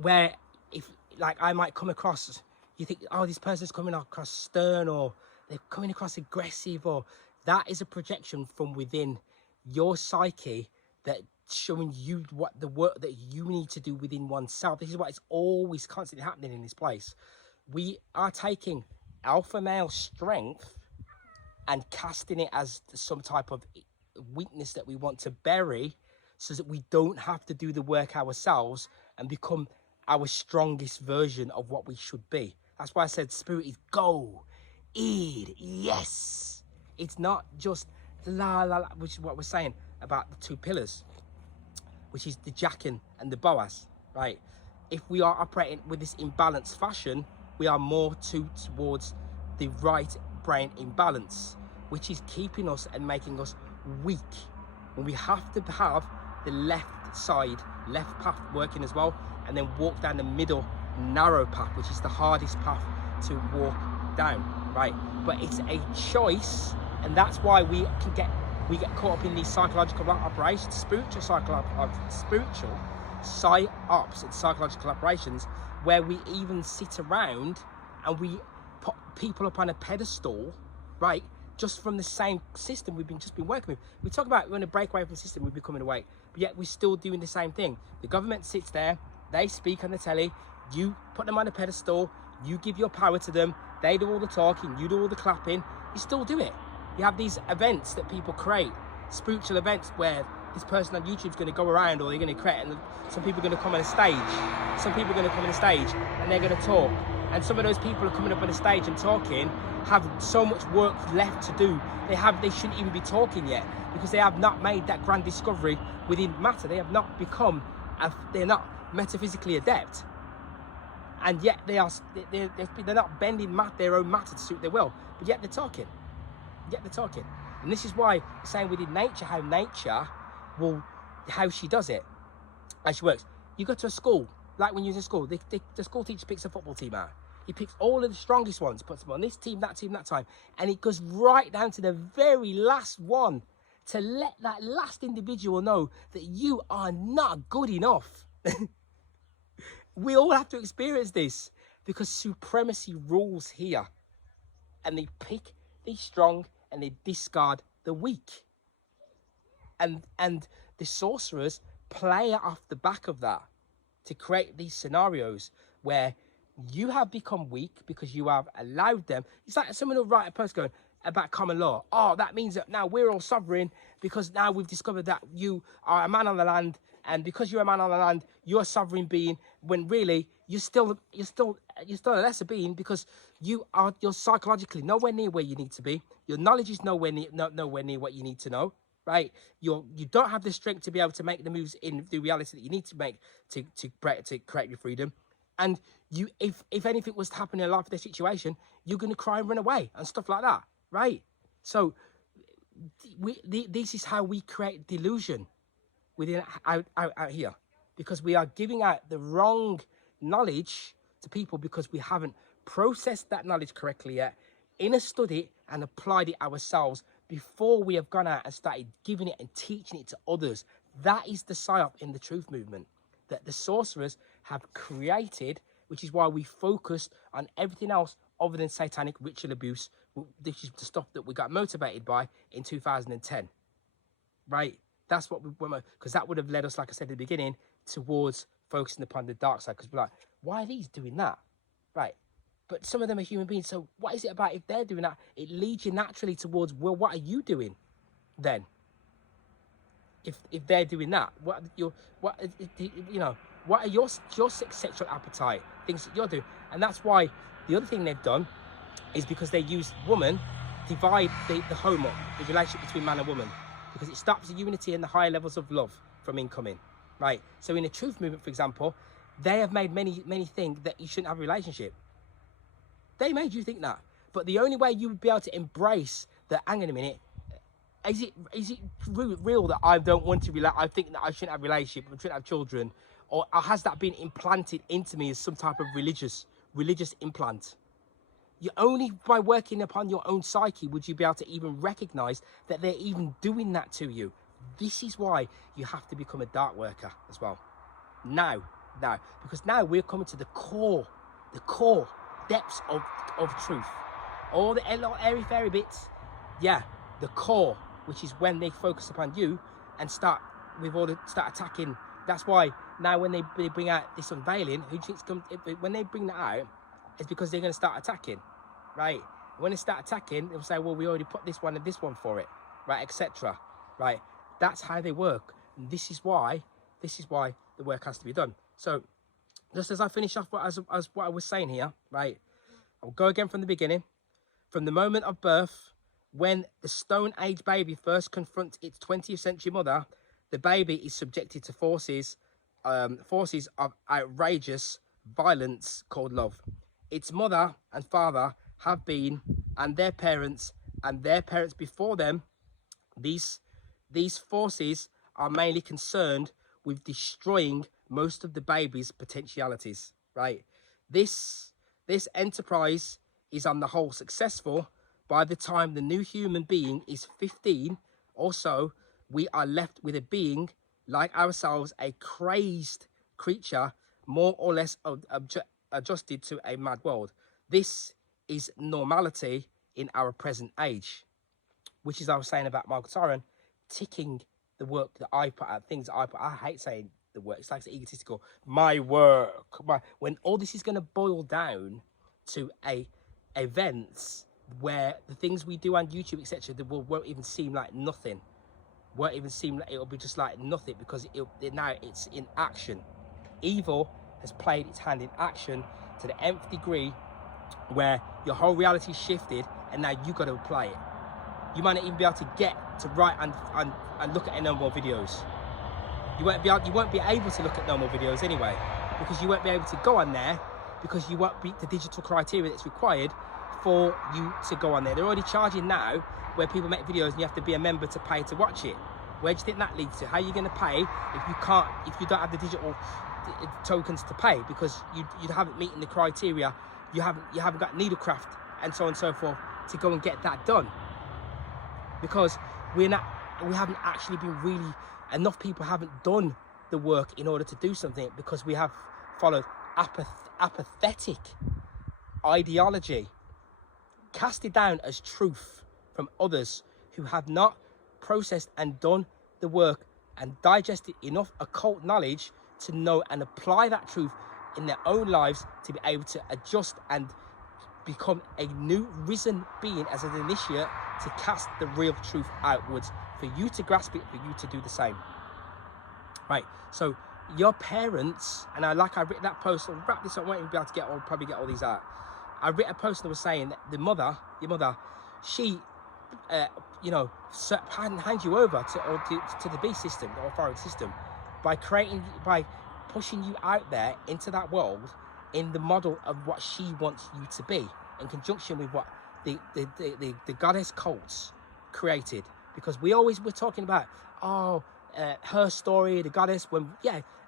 where, if, like, I might come across, you think, oh, this person's coming across stern, or they're coming across aggressive, or that is a projection from within your psyche that showing you what the work that you need to do within oneself. This is what is always constantly happening in this place. We are taking alpha male strength and casting it as some type of weakness that we want to bury, so that we don't have to do the work ourselves and become our strongest version of what we should be. That's why I said spirit is go, id, yes. It's not just la la la, which is what we're saying about the two pillars, which is the Jachin and the Boaz, right? If we are operating with this imbalanced fashion, we are more towards the right brain imbalance, which is keeping us and making us weak. When we have to have the left side, left path working as well, and then walk down the middle narrow path, which is the hardest path to walk down, right? But it's a choice, and that's why we get caught up in these psychological operations, spiritual psyops and psychological operations, where we even sit around and we put people up on a pedestal, right? Just from the same system we've just been working with. We talk about we want to break away from the system, we're becoming away, but yet we're still doing the same thing. The government sits there, they speak on the telly, you put them on a pedestal, you give your power to them, they do all the talking, you do all the clapping, you still do it. You have these events that people create, spiritual events where this person on YouTube is going to go around, or they're going to create, and some people are going to come on a stage. Some people are going to come on a stage and they're going to talk. And some of those people are coming up on the stage and talking have so much work left to do. They shouldn't even be talking yet, because they have not made that grand discovery within matter. They have not become, they're not metaphysically adept. And yet they're not bending their own matter to suit their will, but yet they're talking. And this is why I'm saying within nature, how she does it, how she works. You go to a school, like when you're in school, the school teacher picks a football team out. He picks all of the strongest ones, puts them on this team, that time, and it goes right down to the very last one to let that last individual know that you are not good enough. We all have to experience this, because supremacy rules here, and they pick the strong and they discard the weak, and the sorcerers play off the back of that to create these scenarios where you have become weak because you have allowed them. It's like someone will write a post going about common law. Oh, that means that now we're all sovereign because now we've discovered that you are a man on the land, and because you're a man on the land, you're a sovereign being, when really you're still a lesser being, because you're psychologically nowhere near where you need to be. Your knowledge is nowhere near what you need to know, right? You don't have the strength to be able to make the moves in the reality that you need to make to create your freedom. And you, if anything was to happen in a life or their situation, you're going to cry and run away and stuff like that, right? So this is how we create delusion within out here, because we are giving out the wrong knowledge to people because we haven't processed that knowledge correctly yet, understood it and applied it ourselves before we have gone out and started giving it and teaching it to others. That is the psyop in the truth movement that the sorcerers have created, which is why we focused on everything else other than satanic ritual abuse. This is the stuff that we got motivated by in 2010, right? That's what we were, because that would have led us, like I said at the beginning, towards focusing upon the dark side, because we're like, why are these doing that? Right. But some of them are human beings, so what is it about if they're doing that? It leads you naturally towards, well, what are you doing then? If they're doing that, what are your sexual appetite, things that you're doing? And that's why the other thing they've done is because they use woman, divide the home up, the relationship between man and woman, because it stops the unity and the higher levels of love from incoming, right? So in the truth movement, for example, they have made many think that you shouldn't have a relationship. They made you think that. But the only way you would be able to embrace that, hang on a minute, is it real that I don't want to I think that I shouldn't have a relationship, I shouldn't have children, or has that been implanted into me as some type of religious implant? You only by working upon your own psyche would you be able to even recognize that they're even doing that to you. This is why you have to become a dark worker as well. Now, because now we're coming to the core depths of truth. All the little airy-fairy bits, yeah, the core, which is when they focus upon you and start attacking. That's why now when they bring out this unveiling, who do you think's when they bring that out, it's because they're going to start attacking, right? When they start attacking, they'll say, well, we already put this one and this one for it, right, etc. Right? That's how they work. And this is why the work has to be done. So, just as I finish off as what I was saying here, right? I'll go again from the beginning. From the moment of birth, when the Stone Age baby first confronts its 20th century mother, the baby is subjected to forces of outrageous violence called love. Its mother and father have been, and their parents before them, these forces are mainly concerned with destroying most of the baby's potentialities, right? This enterprise is on the whole successful. By the time the new human being is 15 or so, we are left with a being like ourselves, a crazed creature, more or less adjusted to a mad world. This is normality in our present age, which is I was saying about Michael Tyron, ticking the work that I put out, things that I put. I hate saying the work. It's like it's egotistical. My work. When all this is going to boil down to events where the things we do on YouTube, etc., won't even seem like nothing. Won't even seem like, it'll be just like nothing, because now it's in action. Evil has played its hand in action to the nth degree, where your whole reality shifted, and now you got to apply it. You might not even be able to get to write and look at no more videos. You won't be able to look at no more videos anyway, because you won't be able to go on there, because you won't beat the digital criteria that's required for you to go on there. They're already charging now, where people make videos and you have to be a member to pay to watch it. Where do you think that leads to? How are you going to pay if you don't have the digital tokens to pay, because you haven't meeting the criteria, you haven't got needlecraft and so on and so forth to go and get that done, because we haven't actually been really, enough people haven't done the work in order to do something, because we have followed apathetic ideology, casted down as truth from others who have not processed and done the work and digested enough occult knowledge to know and apply that truth in their own lives, to be able to adjust and become a new risen being as an initiate, to cast the real truth outwards, for you to grasp it, for you to do the same. Right, so your parents, and I written that post, I'll wrap this up, I won't even be able to probably get all these out. I wrote a post that was saying that your mother, she, hand you over to the beast system, the authority system, by pushing you out there into that world in the model of what she wants you to be, in conjunction with what the goddess cults created. Because we always were talking about, her story, the goddess, when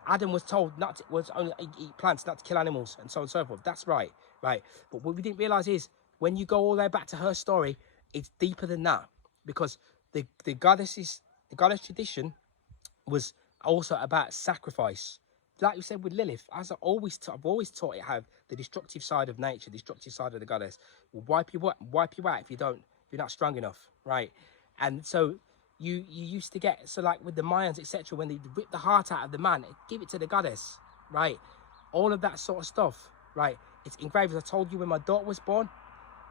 Adam was told was only eat plants, not to kill animals, and so on and so forth. That's right. But what we didn't realize is, when you go all the way back to her story, it's deeper than that, because the goddess tradition was also about sacrifice. Like you said with Lilith, as I've always taught it, have the destructive side of nature, destructive side of the goddess will wipe you out if you're not strong enough, right? And so you used to get, so like with the Mayans, etc., when they rip the heart out of the man, give it to the goddess, right? All of that sort of stuff, right? It's engraved. As I told you when my daughter was born,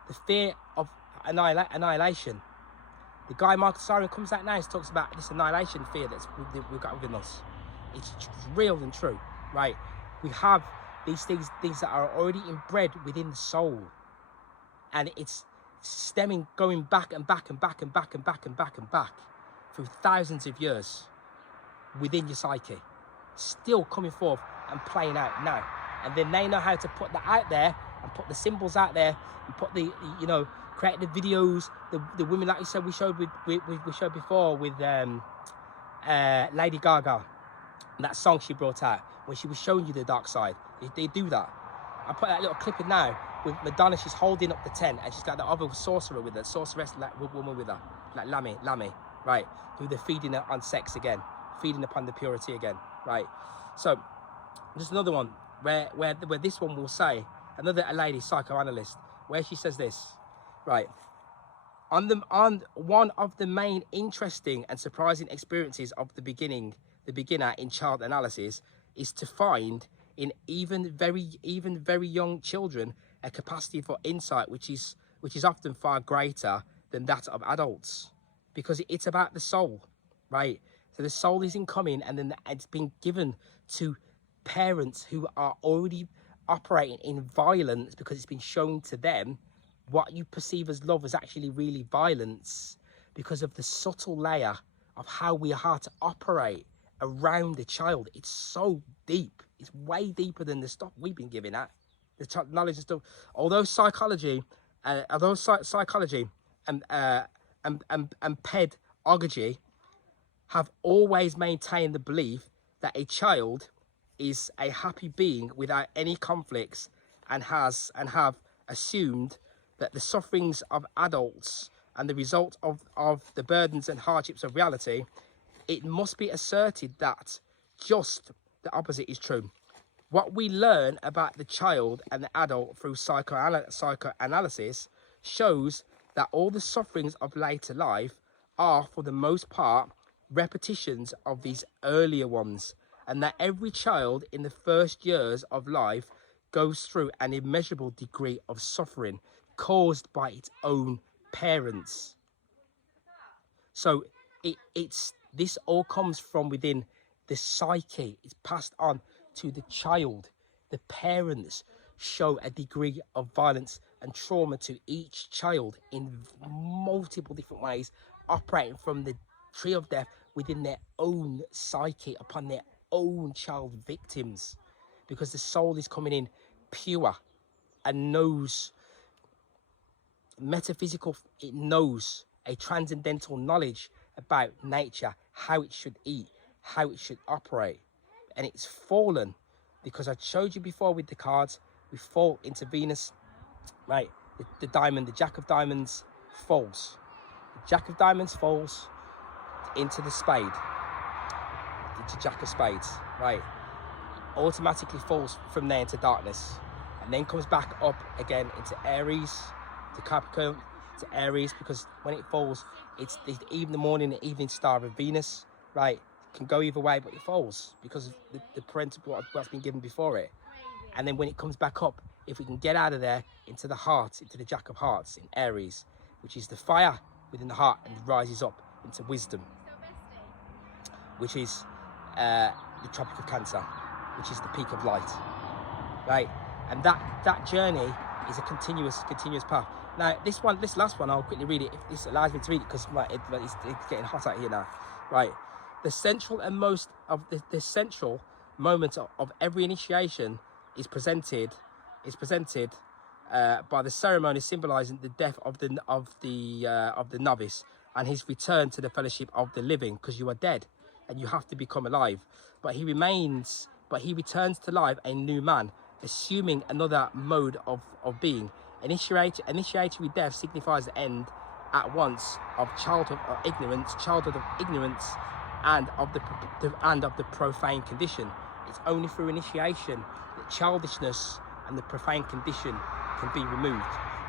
the fear of annihilation. The guy Michael Tyron comes out now and talks about this annihilation fear we've got within us. It's real and true, right? We have these things that are already inbred within the soul, and it's going back and back and back and back and back and back and back through thousands of years within your psyche, still coming forth and playing out now. And then they know how to put that out there and put the symbols out there and put create the videos, the women, like you said, we showed before with Lady Gaga, that song she brought out when she was showing you the dark side. They do that. I put that little clip in now with Madonna. She's holding up the tent and she's got the other sorcerer with her, sorceress woman with her, like Lammy, right? Who they're feeding her on sex again, feeding upon the purity again, right? So just another one where this one will say, another lady psychoanalyst, where she says this, right? On one of the main interesting and surprising experiences of the beginner in child analysis is to find in even very young children a capacity for insight which is often far greater than that of adults, because it's about the soul, right? So the soul is incoming, and then it's been given to parents who are already operating in violence because it's been shown to them what you perceive as love is actually really violence, because of the subtle layer of how we are to operate around the child. It's so deep. It's way deeper than the stuff we've been giving at. The knowledge and stuff. Although psychology and pedagogy have always maintained the belief that a child is a happy being without any conflicts, and have assumed that the sufferings of adults and the result of the burdens and hardships of reality, it must be asserted that just the opposite is true. What we learn about the child and the adult through psychoanalysis shows that all the sufferings of later life are, for the most part, repetitions of these earlier ones, and that every child in the first years of life goes through an immeasurable degree of suffering caused by its own parents. So it's this all comes from within the psyche. It's passed on to the child. The parents show a degree of violence and trauma to each child in multiple different ways, operating from the tree of death within their own psyche upon their own child victims, because the soul is coming in pure and knows metaphysical, it knows a transcendental knowledge about nature, how it should eat, how it should operate. And it's fallen because I showed you before with the cards, we fall into Venus, right? The diamond, the Jack of Diamonds falls. The Jack of Diamonds falls into the spade, into Jack of Spades, right? Automatically falls from there into darkness, and then comes back up again into Aries, to Capricorn, to Aries, because when it falls, it's the morning and evening star of Venus, right? It can go either way, but it falls because of the parental what's been given before it. And then when it comes back up, if we can get out of there into the heart, into the Jack of Hearts in Aries, which is the fire within the heart, and rises up into wisdom, which is the Tropic of Cancer, which is the peak of light, right? And that journey is a continuous path. Now, this last one, I'll quickly read it, if this allows me to read it, because it's getting hot out here now, right? The central and most of the central moment of every initiation is presented by the ceremony symbolizing the death of the novice and his return to the fellowship of the living, because you are dead and you have to become alive. But he returns to life a new man, assuming another mode of being. Initiatory death signifies the end at once of childhood of ignorance, and of the profane condition. It's only through initiation that childishness and the profane condition can be removed.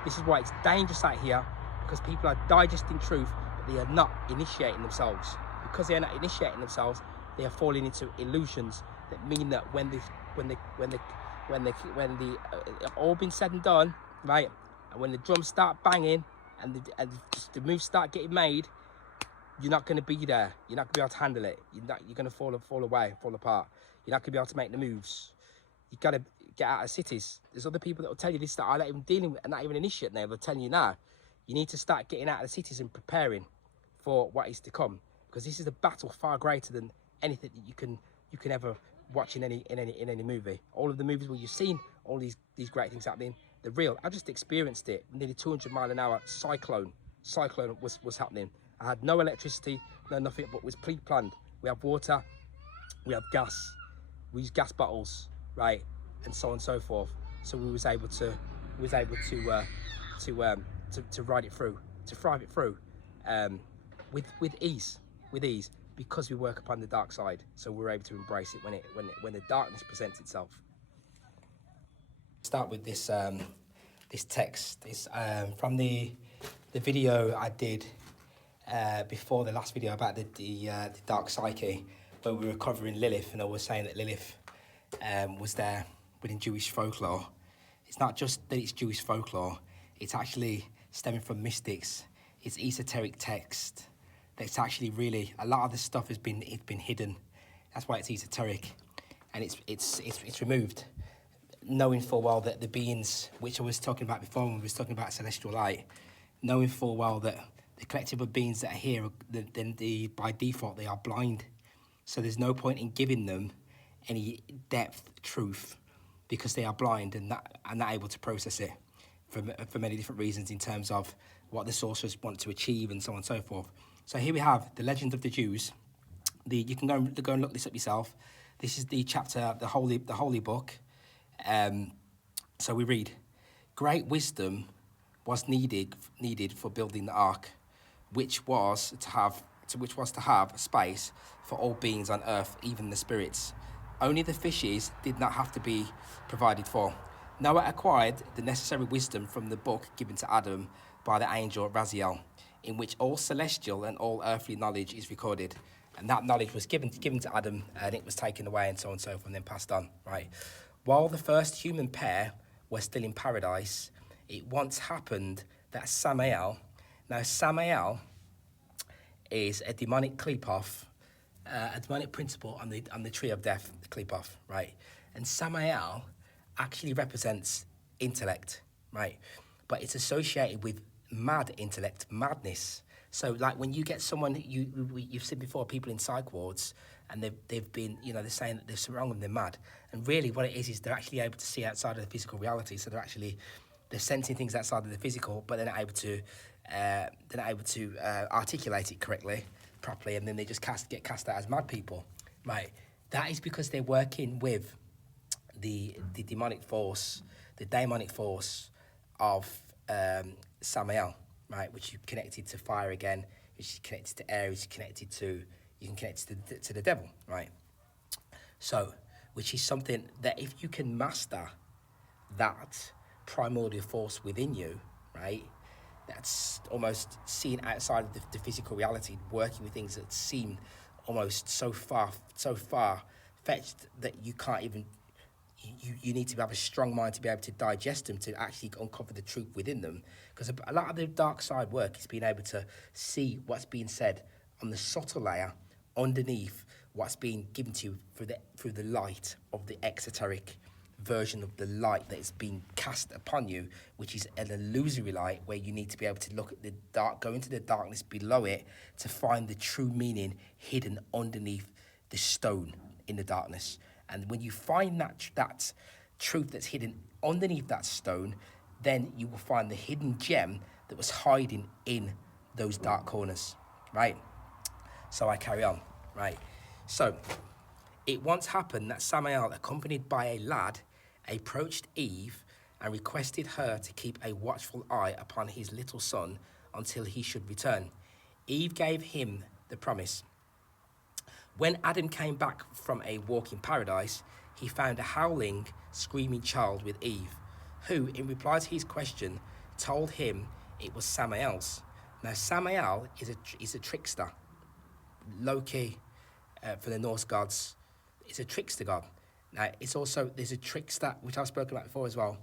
This is why it's dangerous out here, because people are digesting truth, but they are not initiating themselves. Because they are not initiating themselves, they are falling into illusions that mean that when all been said and done, right, and when the drums start banging and the moves start getting made, you're not going to be there. You're not going to be able to handle it. You're going to fall away, fall apart. You're not going to be able to make the moves. You got to get out of cities. There's other people that will tell you this that are not even dealing with, and not even initiate now. They're telling you now, you need to start getting out of the cities and preparing for what is to come, because this is a battle far greater than anything that you can ever watch in any movie. All of the movies where you've seen all these great things happening, they're real. I just experienced it. Nearly 200 mile an hour cyclone was happening. I had no electricity, no nothing, but was pre-planned. We have water, we have gas, we use gas bottles, right, and so on and so forth. So we was able to ride it through, to thrive it through, with ease, because we work upon the dark side. So we're able to embrace it when the darkness presents itself. Start with this this text. It's from the video I did before the last video about the dark psyche, where we were covering Lilith, and I was saying that Lilith was there within Jewish folklore. It's not just that it's Jewish folklore, it's actually stemming from mystics. It's esoteric text that's actually really, a lot of the stuff has been hidden. That's why it's esoteric, and it's removed, knowing full well that the beings, which I was talking about before when we was talking about celestial light, knowing full well that the collective of beings that are here, by default, they are blind. So there's no point in giving them any depth, truth, because they are blind and not able to process it for many different reasons in terms of what the sorcerers want to achieve and so on and so forth. So here we have the Legend of the Jews. You can go and look this up yourself. This is the chapter, the holy book. So we read, "Great wisdom was needed for building the ark, which was to have space for all beings on earth, even the spirits. Only the fishes did not have to be provided for. Noah acquired the necessary wisdom from the book given to Adam by the angel Raziel, in which all celestial and all earthly knowledge is recorded." And that knowledge was given to Adam, and it was taken away and so on and so forth, and then passed on, right? While the first human pair were still in paradise, it once happened that Samael is a demonic Klepoth, a demonic principle on the tree of death, the Klepoth, right? And Samael actually represents intellect, right? But it's associated with mad intellect, madness. So like when you get someone, you've seen before, people in psych wards, and they've been, they're saying that there's something wrong with them, they're mad. And really what it is they're actually able to see outside of the physical reality. So they're sensing things outside of the physical, but they're not able to articulate it correctly, properly, and then they just get cast out as mad people, right? That is because they're working with the demonic force, the daemonic force of Samael, right? Which you connected to fire again, which is connected to air, which is connected to, you can connect to the devil, right? So, which is something that if you can master that primordial force within you, right? That's almost seeing outside of the physical reality, working with things that seem almost so far fetched that you can't even, you need to have a strong mind to be able to digest them, to actually uncover the truth within them. Because a lot of the dark side work is being able to see what's being said on the subtle layer underneath what's being given to you through the light of the exoteric version of the light that is being cast upon you, which is an illusory light where you need to be able to look at the dark, go into the darkness below it to find the true meaning hidden underneath the stone in the darkness. And when you find that truth that's hidden underneath that stone, then you will find the hidden gem that was hiding in those dark corners, right? So I carry on, right? So it once happened that Samael, accompanied by a lad, approached Eve and requested her to keep a watchful eye upon his little son until he should return. Eve gave him the promise. When Adam came back from a walk in paradise, he found a howling, screaming child with Eve, who, in reply to his question, told him it was Samael's. Now, Samael is a trickster. Loki, for the Norse gods, is a trickster god. Now, there's a trickster, which I've spoken about before as well,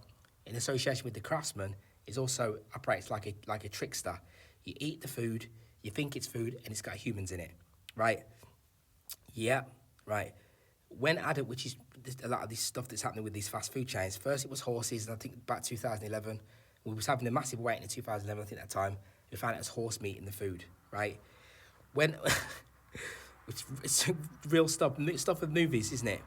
in association with the craftsman, is also operates like a trickster. You eat the food, you think it's food, and it's got humans in it, right? Yeah, right. When Adam, which is a lot of this stuff that's happening with these fast food chains, first it was horses, and I think about 2011, we was having a massive waiting in 2011, I think at that time, we found it was horse meat in the food, right? When, it's real stuff of movies, isn't it?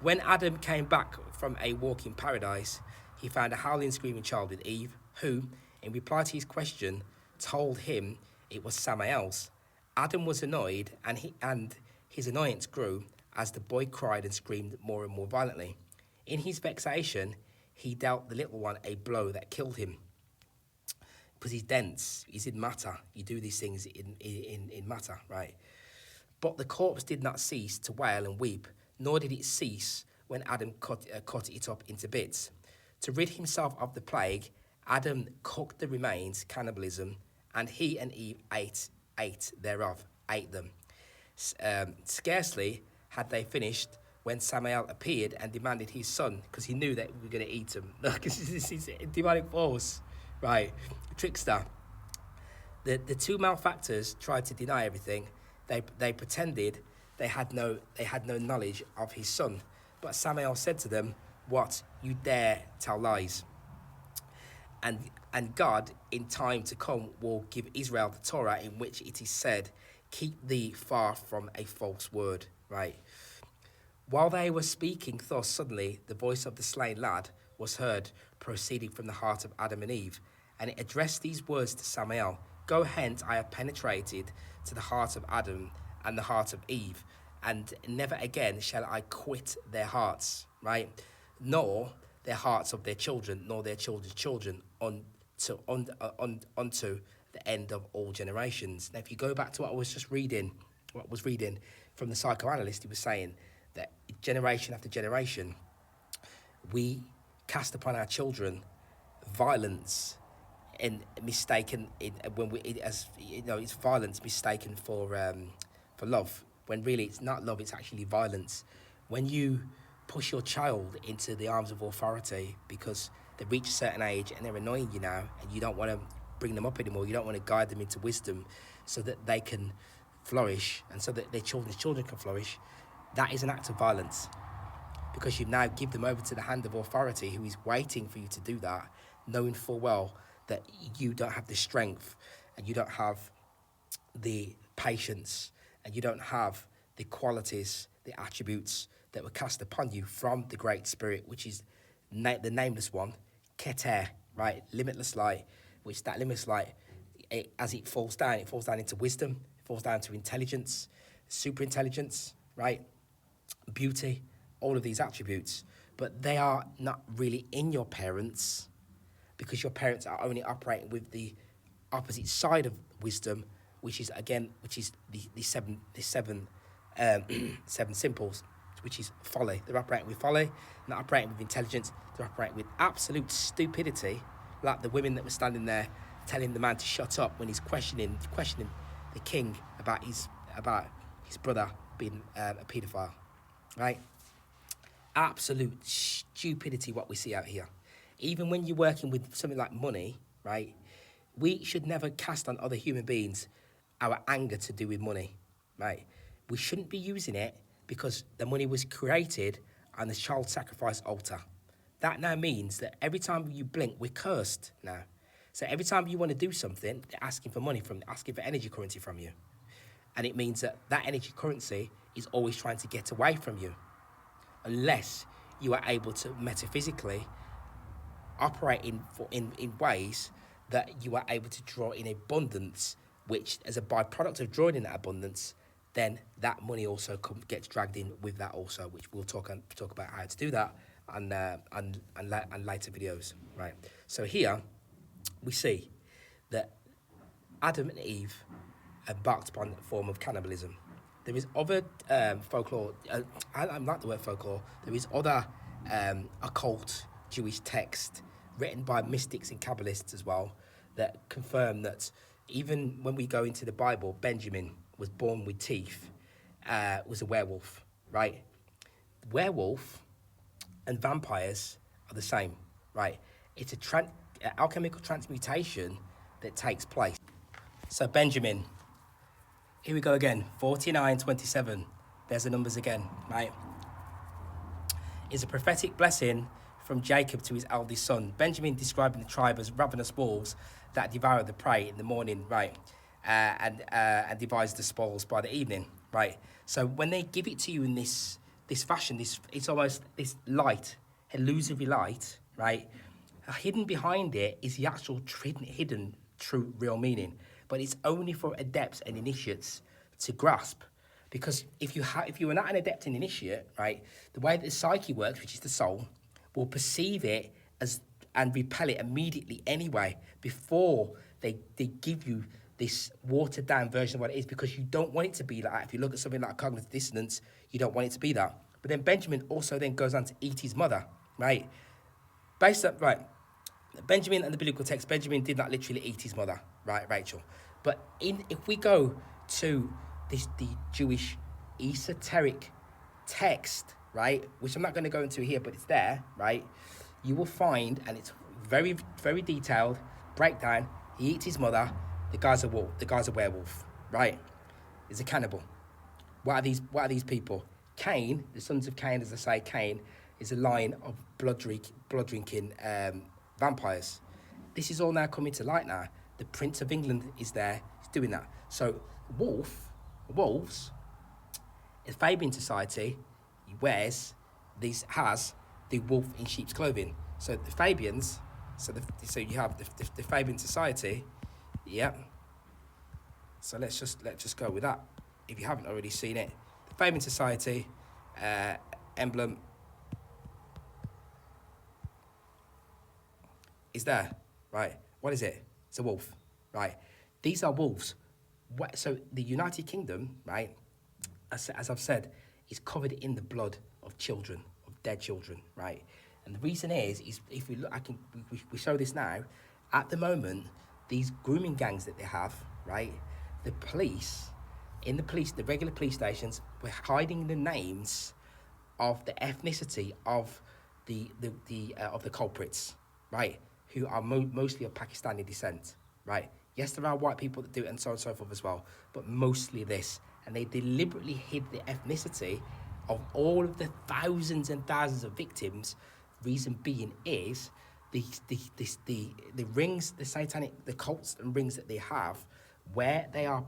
When Adam came back from a walk in paradise, he found a howling, screaming child with Eve, who, in reply to his question, told him it was Samael's. Adam was annoyed, and his annoyance grew as the boy cried and screamed more and more violently. In his vexation, he dealt the little one a blow that killed him. Because he's dense, he's in matter. You do these things in matter, right? But the corpse did not cease to wail and weep, nor did it cease when Adam cut it up into bits. To rid himself of the plague, Adam cooked the remains, cannibalism, and he and Eve ate them. Scarcely had they finished when Samael appeared and demanded his son, because he knew that we were going to eat him. Because this is a demonic force, right? Trickster. The two malefactors tried to deny everything. They pretended they had no knowledge of his son. But Samael said to them, "What, you dare tell lies? And God, in time to come, will give Israel the Torah, in which it is said, 'Keep thee far from a false word,'" right? While they were speaking thus, suddenly the voice of the slain lad was heard, proceeding from the heart of Adam and Eve, and it addressed these words to Samael: "Go hence, I have penetrated to the heart of Adam and the heart of Eve, and never again shall I quit their hearts," right? "Nor their hearts of their children, nor their children's children, unto the end of all generations." Now, if you go back to what I was reading from the psychoanalyst, he was saying that generation after generation, we cast upon our children violence and mistaken it's violence mistaken for love, when really it's not love, it's actually violence. When you push your child into the arms of authority because they reach a certain age and they're annoying you now, and you don't want to bring them up anymore, you don't want to guide them into wisdom so that they can flourish and so that their children's children can flourish, that is an act of violence, because you now give them over to the hand of authority, who is waiting for you to do that, knowing full well that you don't have the strength and you don't have the patience and you don't have the qualities, the attributes that were cast upon you from the Great Spirit, which is the nameless one, Keter, right? Limitless light, which that limitless light, as it falls down into wisdom, it falls down to intelligence, super intelligence, right? Beauty, all of these attributes. But they are not really in your parents, because your parents are only operating with the opposite side of wisdom, which is the seven simples, which is folly. They're operating with folly, not operating with intelligence. They're operating with absolute stupidity, like the women that were standing there telling the man to shut up when he's questioning the king about his brother being a paedophile, right? Absolute stupidity what we see out here. Even when you're working with something like money, right? We should never cast on other human beings our anger to do with money, right? We shouldn't be using it because the money was created on the child sacrifice altar. That now means that every time you blink, we're cursed now. So every time you want to do something, they're asking for money asking for energy currency from you. And it means that energy currency is always trying to get away from you, unless you are able to metaphysically operate in ways that you are able to draw in abundance, which as a byproduct of drawing in that abundance, then that money also gets dragged in with that also, which we'll talk about how to do that on later videos, right? So here we see that Adam and Eve embarked upon a form of cannibalism. There is other folklore, I like the word folklore, there is other occult Jewish text written by mystics and Kabbalists as well that confirm that even when we go into the Bible, Benjamin was born with teeth, was a werewolf, right? Werewolf and vampires are the same, right? It's a alchemical transmutation that takes place. So Benjamin, here we go again, 49:27. There's the numbers again, right? Is a prophetic blessing from Jacob to his eldest son. Benjamin describing the tribe as ravenous wolves that devour the prey in the morning, right? And divides the spoils by the evening, right? So when they give it to you in this fashion, it's almost this light, illusory light, right? Hidden behind it is the actual hidden, true, real meaning. But it's only for adepts and initiates to grasp. Because if you are not an adept and initiate, right, the way that the psyche works, which is the soul, will perceive it as and repel it immediately anyway before they give you this watered down version of what it is, because you don't want it to be like that. If you look at something like cognitive dissonance, you don't want it to be that. But then Benjamin also then goes on to eat his mother, right? Benjamin and the biblical text, Benjamin did not literally eat his mother, right, Rachel? But if we go to the Jewish esoteric text, right, which I'm not going to go into here, but it's there, right, you will find, and it's very, very detailed breakdown. He eats his mother. The guy's a wolf. The guy's a werewolf, right? He's a cannibal. What are these people? Cain, the sons of Cain, as I say, Cain is a line of blood drinking vampires. This is all now coming to light now. The Prince of England is there. He's doing that. So wolves, in Fabian society, has the wolf in sheep's clothing. So the Fabians, so you have the Fabian society, yeah. So let's just go with that. If you haven't already seen it, the Fabian society emblem is there, right? What is it? It's a wolf, right? These are wolves. So the United Kingdom, right, as I've said, is covered in the blood of children, of dead children, right? And the reason is if we look, we show this now. At the moment, these grooming gangs that they have, right? The regular police stations, were hiding the names of the ethnicity of the culprits, right? Who are mostly of Pakistani descent, right? Yes, there are white people that do it and so on and so forth as well, but mostly this. And they deliberately hid the ethnicity of all of the thousands and thousands of victims. Reason being is the rings, the satanic, the cults and rings that they have, where they are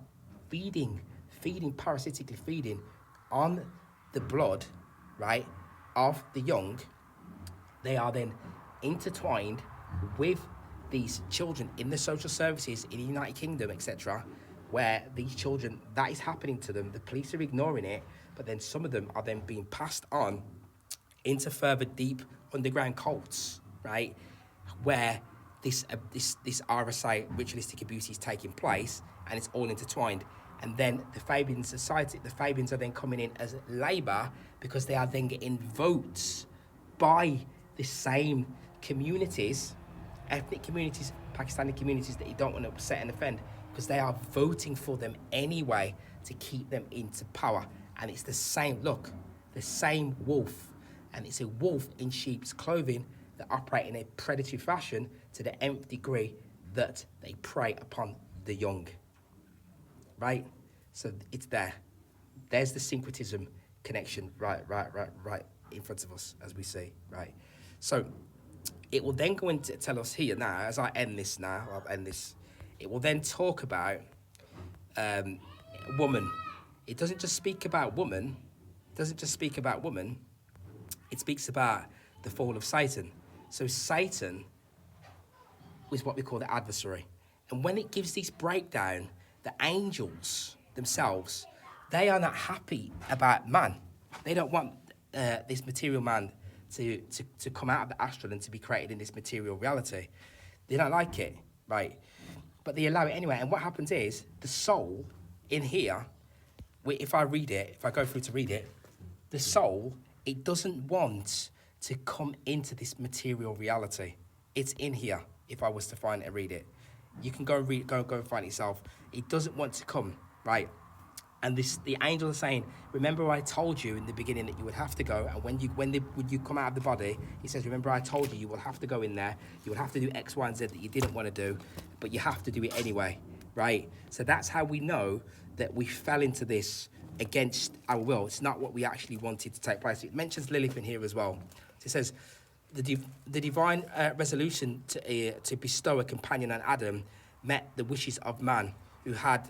parasitically feeding on the blood, right, of the young. They are then intertwined with these children in the social services in the United Kingdom, etc., where these children, that is happening to them. The police are ignoring it, but then some of them are then being passed on into further deep underground cults, right, where this RSA ritualistic abuse is taking place, and it's all intertwined. And then the Fabian society, the Fabians are then coming in as Labour because they are then getting votes by the same communities, ethnic communities, Pakistani communities that you don't want to upset and offend, because they are voting for them anyway to keep them into power. And it's the same wolf. And it's a wolf in sheep's clothing that operate in a predatory fashion to the nth degree that they prey upon the young. Right? So it's there. There's the syncretism connection right in front of us, as we see, right? So it will then go into tell us here now, as I end this now, it will then talk about woman. It doesn't just speak about woman. It speaks about the fall of Satan. So Satan is what we call the adversary. And when it gives this breakdown, the angels themselves, they are not happy about man. They don't want this material man to come out of the astral and to be created in this material reality. They don't like it, right? But they allow it anyway. And what happens is, the soul in here, if I go through to read it, the soul, it doesn't want to come into this material reality. It's in here, if I was to find it and read it. You can go and find it yourself. It doesn't want to come, right? And the angel is saying, remember I told you in the beginning that you would have to go, and when you come out of the body, he says, remember I told you will have to go in there, you will have to do X, Y, and Z that you didn't want to do, but you have to do it anyway, right? So that's how we know that we fell into this against our will. It's not what we actually wanted to take place. It mentions Lilith in here as well. So it says, the divine resolution to bestow a companion on Adam met the wishes of man, who had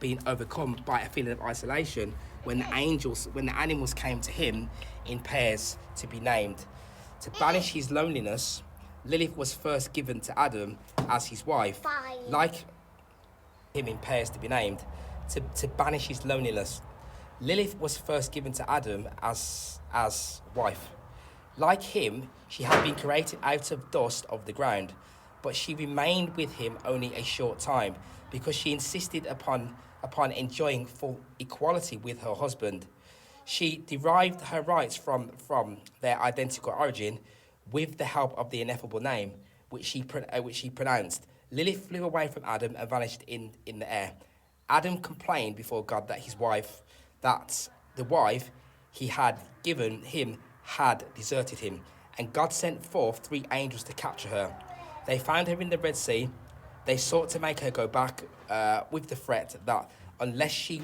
been overcome by a feeling of isolation when the animals came to him in pairs to be named. To banish his loneliness, Lilith was first given to Adam as his wife, like him in pairs to be named. to banish his loneliness. Lilith was first given to Adam as wife. Like him, she had been created out of dust of the ground, but she remained with him only a short time because she insisted upon enjoying full equality with her husband. She derived her rights from their identical origin with the help of the ineffable name, which she pronounced. Lilith flew away from Adam and vanished in the air. Adam complained before God that the wife he had given him had deserted him, and God sent forth 3 angels to capture her. They found her in the Red Sea. They sought to make her go back with the threat that unless she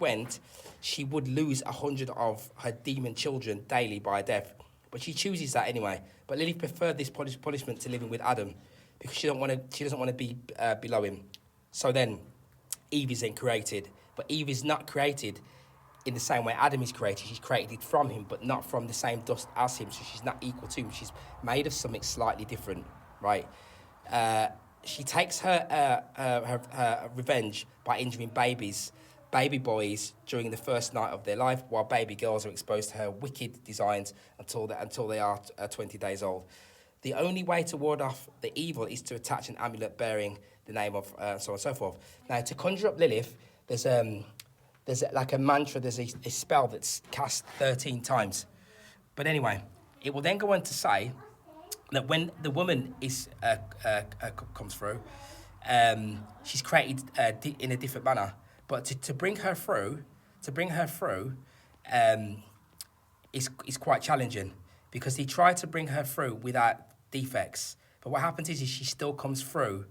went, she would lose 100 of her demon children daily by death. But she chooses that anyway. But Lilith preferred this punishment to living with Adam because she doesn't want to be below him. So then Eve is then created, but Eve is not created in the same way Adam is created. She's created from him, but not from the same dust as him, so she's not equal to him. She's made of something slightly different, right? She takes her revenge by injuring baby boys during the first night of their life, while baby girls are exposed to her wicked designs until they are 20 days old. The only way to ward off the evil is to attach an amulet bearing the name of so on and so forth. Now, to conjure up Lilith, there's like a mantra, there's a spell that's cast 13 times. But anyway, it will then go on to say that when the woman comes through, she's created in a different manner. But to bring her through, is quite challenging because he tried to bring her through without defects. But what happens is she still comes through.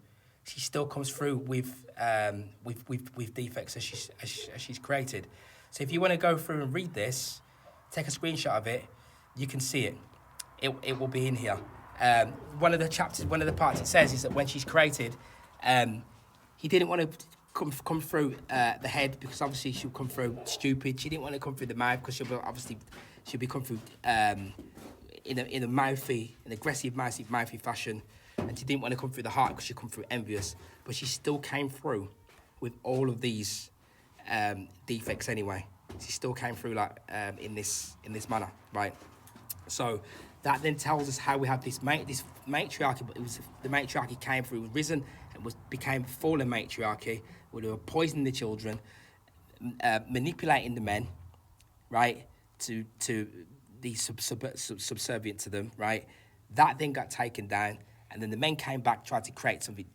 She still comes through with defects as she's created. So if you want to go through and read this, take a screenshot of it, you can see it. It will be in here. One of the parts it says is that when she's created, he didn't want to come through the head because obviously she'll come through stupid. She didn't want to come through the mouth because she'll be come through in an aggressive, mouthy fashion. And she didn't want to come through the heart because she'd come through envious. But she still came through with all of these defects anyway. She still came through in this manner, right? So that then tells us how we have this matriarchy, but the matriarchy came through, risen, and became fallen matriarchy, where they were poisoning the children, manipulating the men, right, to be subservient to them, right? That then got taken down. And then the men came back, tried to create something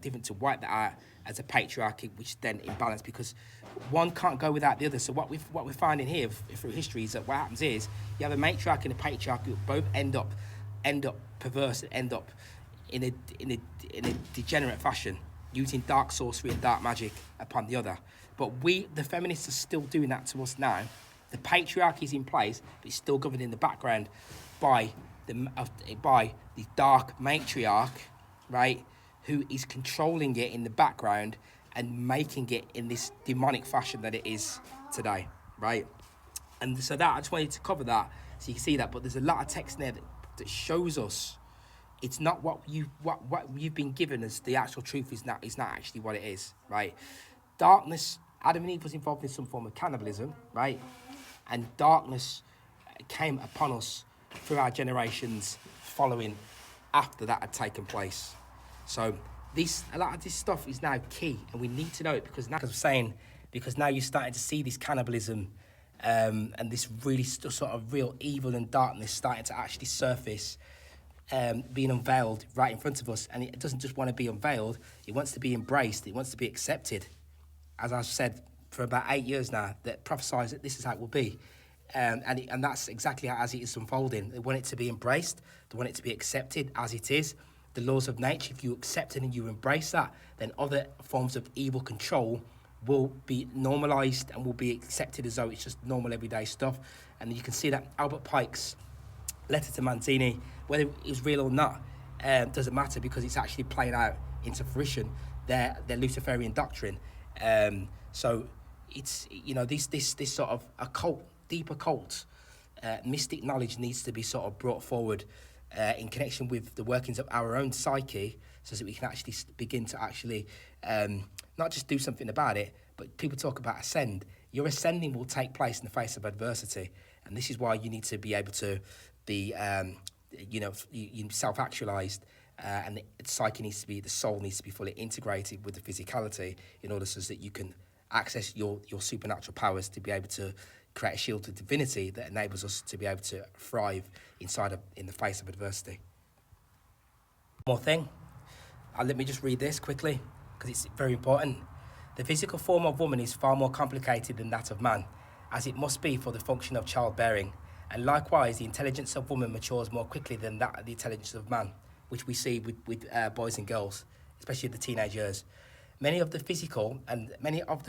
different to wipe that out as a patriarchy, which then imbalanced because one can't go without the other. So what we're finding here through history is that what happens is you have a matriarch and a patriarch who both end up perverse and end up in a degenerate fashion, using dark sorcery and dark magic upon the other. But the feminists are still doing that to us now. The patriarchy is in place, but it's still governed in the background by the dark matriarch, right, who is controlling it in the background and making it in this demonic fashion that it is today, right? And so that I just wanted to cover that so you can see that. But there's a lot of text there that shows us it's not what you've been given as the actual truth is not actually what it is, right? Darkness. Adam and Eve was involved in some form of cannibalism, right? And darkness came upon us through our generations following after that had taken place. So a lot of this stuff is now key, and we need to know it because now you're starting to see this cannibalism and this really sort of real evil and darkness starting to actually surface, being unveiled right in front of us. And it doesn't just want to be unveiled, it wants to be embraced, it wants to be accepted. As I've said for about 8 years now, that prophesies that this is how it will be. And that's exactly as it is unfolding. They want it to be embraced. They want it to be accepted as it is. The laws of nature, if you accept it and you embrace that, then other forms of evil control will be normalised and will be accepted as though it's just normal everyday stuff. And you can see that Albert Pike's letter to Manzini, whether it's real or not, doesn't matter because it's actually playing out into fruition their Luciferian doctrine. So it's, this sort of occult, deep occult, mystic knowledge needs to be sort of brought forward in connection with the workings of our own psyche, so that we can actually begin to actually not just do something about it, But people talk about ascend. Your ascending will take place in the face of adversity. And this is why you need to be able to be, you self-actualized, and the soul needs to be fully integrated with the physicality in order so that you can access your supernatural powers to be able to create a shield of divinity that enables us to be able to thrive in the face of adversity. One more thing. Let me just read this quickly because it's very important. The physical form of woman is far more complicated than that of man, as it must be for the function of childbearing. And likewise, the intelligence of woman matures more quickly than that of the intelligence of man, which we see with boys and girls, especially the teenage years. Many of the physical and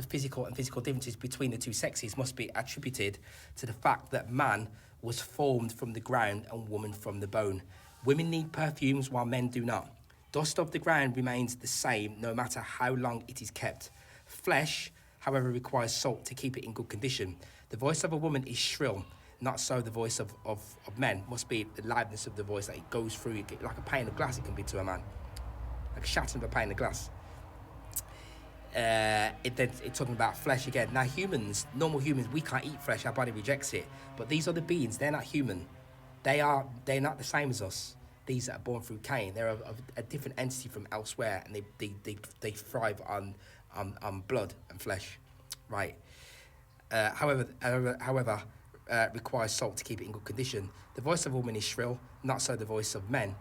physical differences between the two sexes must be attributed to the fact that man was formed from the ground and woman from the bone. Women need perfumes while men do not. Dust of the ground remains the same no matter how long it is kept. Flesh, however, requires salt to keep it in good condition. The voice of a woman is shrill, not so the voice of men. Must be the loudness of the voice that it goes through. Like a pane of glass it can be to a man. Like a shattering of a pane of glass. It's talking about flesh again. Now humans, normal humans, we can't eat flesh, our body rejects it. But these other beings, they're not human. They're not the same as us. These that are born through Cain, they're of a different entity from elsewhere, and they thrive on blood and flesh, right? However, requires salt to keep it in good condition. The voice of a woman is shrill, not so the voice of men.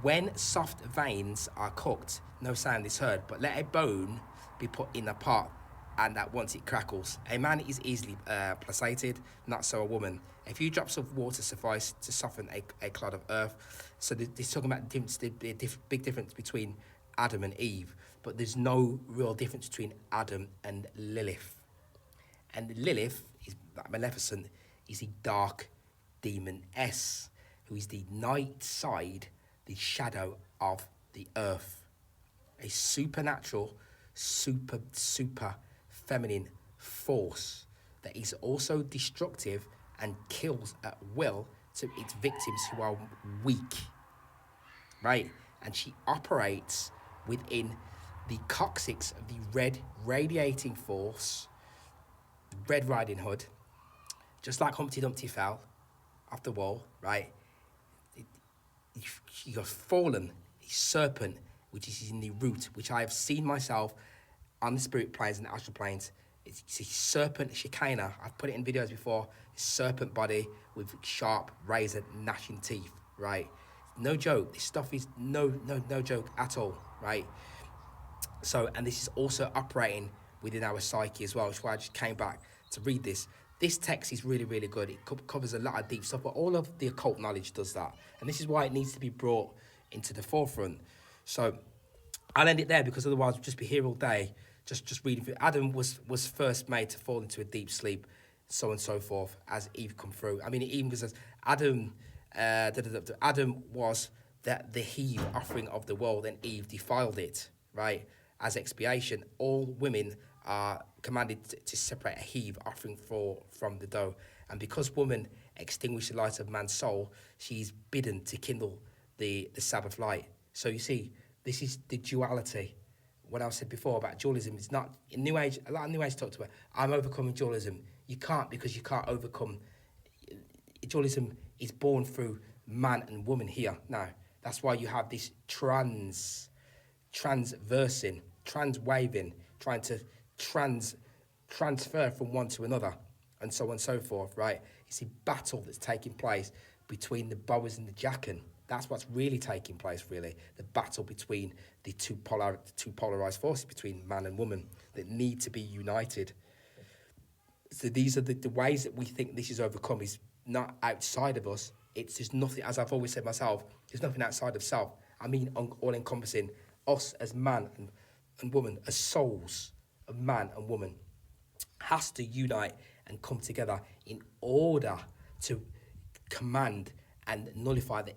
When soft veins are cooked, no sound is heard, but let a bone be put in a pot, and at once it crackles. A man is easily placated, not so a woman. A few drops of water suffice to soften a clod of earth. So they're talking about the big difference between Adam and Eve, but there's no real difference between Adam and Lilith. And Lilith, is Maleficent, is a dark demoness, who is the night side, the shadow of the earth. A supernatural, super feminine force that is also destructive and kills at will to its victims who are weak, right? And she operates within the coccyx of the red radiating force, Red Riding Hood, just like Humpty Dumpty fell off the wall, right? He got fallen, a serpent, which is in the root, which I have seen myself on the spirit planes and the astral planes. It's a serpent Shekinah. I've put it in videos before. A serpent body with sharp, razor, gnashing teeth, right? No joke. This stuff is no joke at all, right? So, and this is also operating within our psyche as well, which is why I just came back to read this. This text is really, really good. It covers a lot of deep stuff, but all of the occult knowledge does that. And this is why it needs to be brought into the forefront. So I'll end it there, because otherwise we'll just be here all day, just reading through. Adam was first made to fall into a deep sleep, so on and so forth, as Eve come through. I mean, it even says Adam was the heave offering of the world, and Eve defiled it, right? As expiation, all women are commanded to separate a heave offering from the dough. And because woman extinguished the light of man's soul, she's bidden to kindle the Sabbath light. So you see, this is the duality. What I said before about dualism, it's not in New Age. A lot of New Age talks about, I'm overcoming dualism. You can't, because you can't overcome. Dualism is born through man and woman here. Now, that's why you have this transversing, transwaving, trying to transfer from one to another, and so on and so forth, right? It's a battle that's taking place between the Boas and the Jachin. That's what's really taking place, really. The battle between the two polarized forces, between man and woman, that need to be united. So these are the ways that we think this is overcome, is not outside of us. It's just nothing, as I've always said myself, there's nothing outside of self. I mean, all-encompassing us as man and woman, as souls of man and woman, has to unite and come together in order to command and nullify the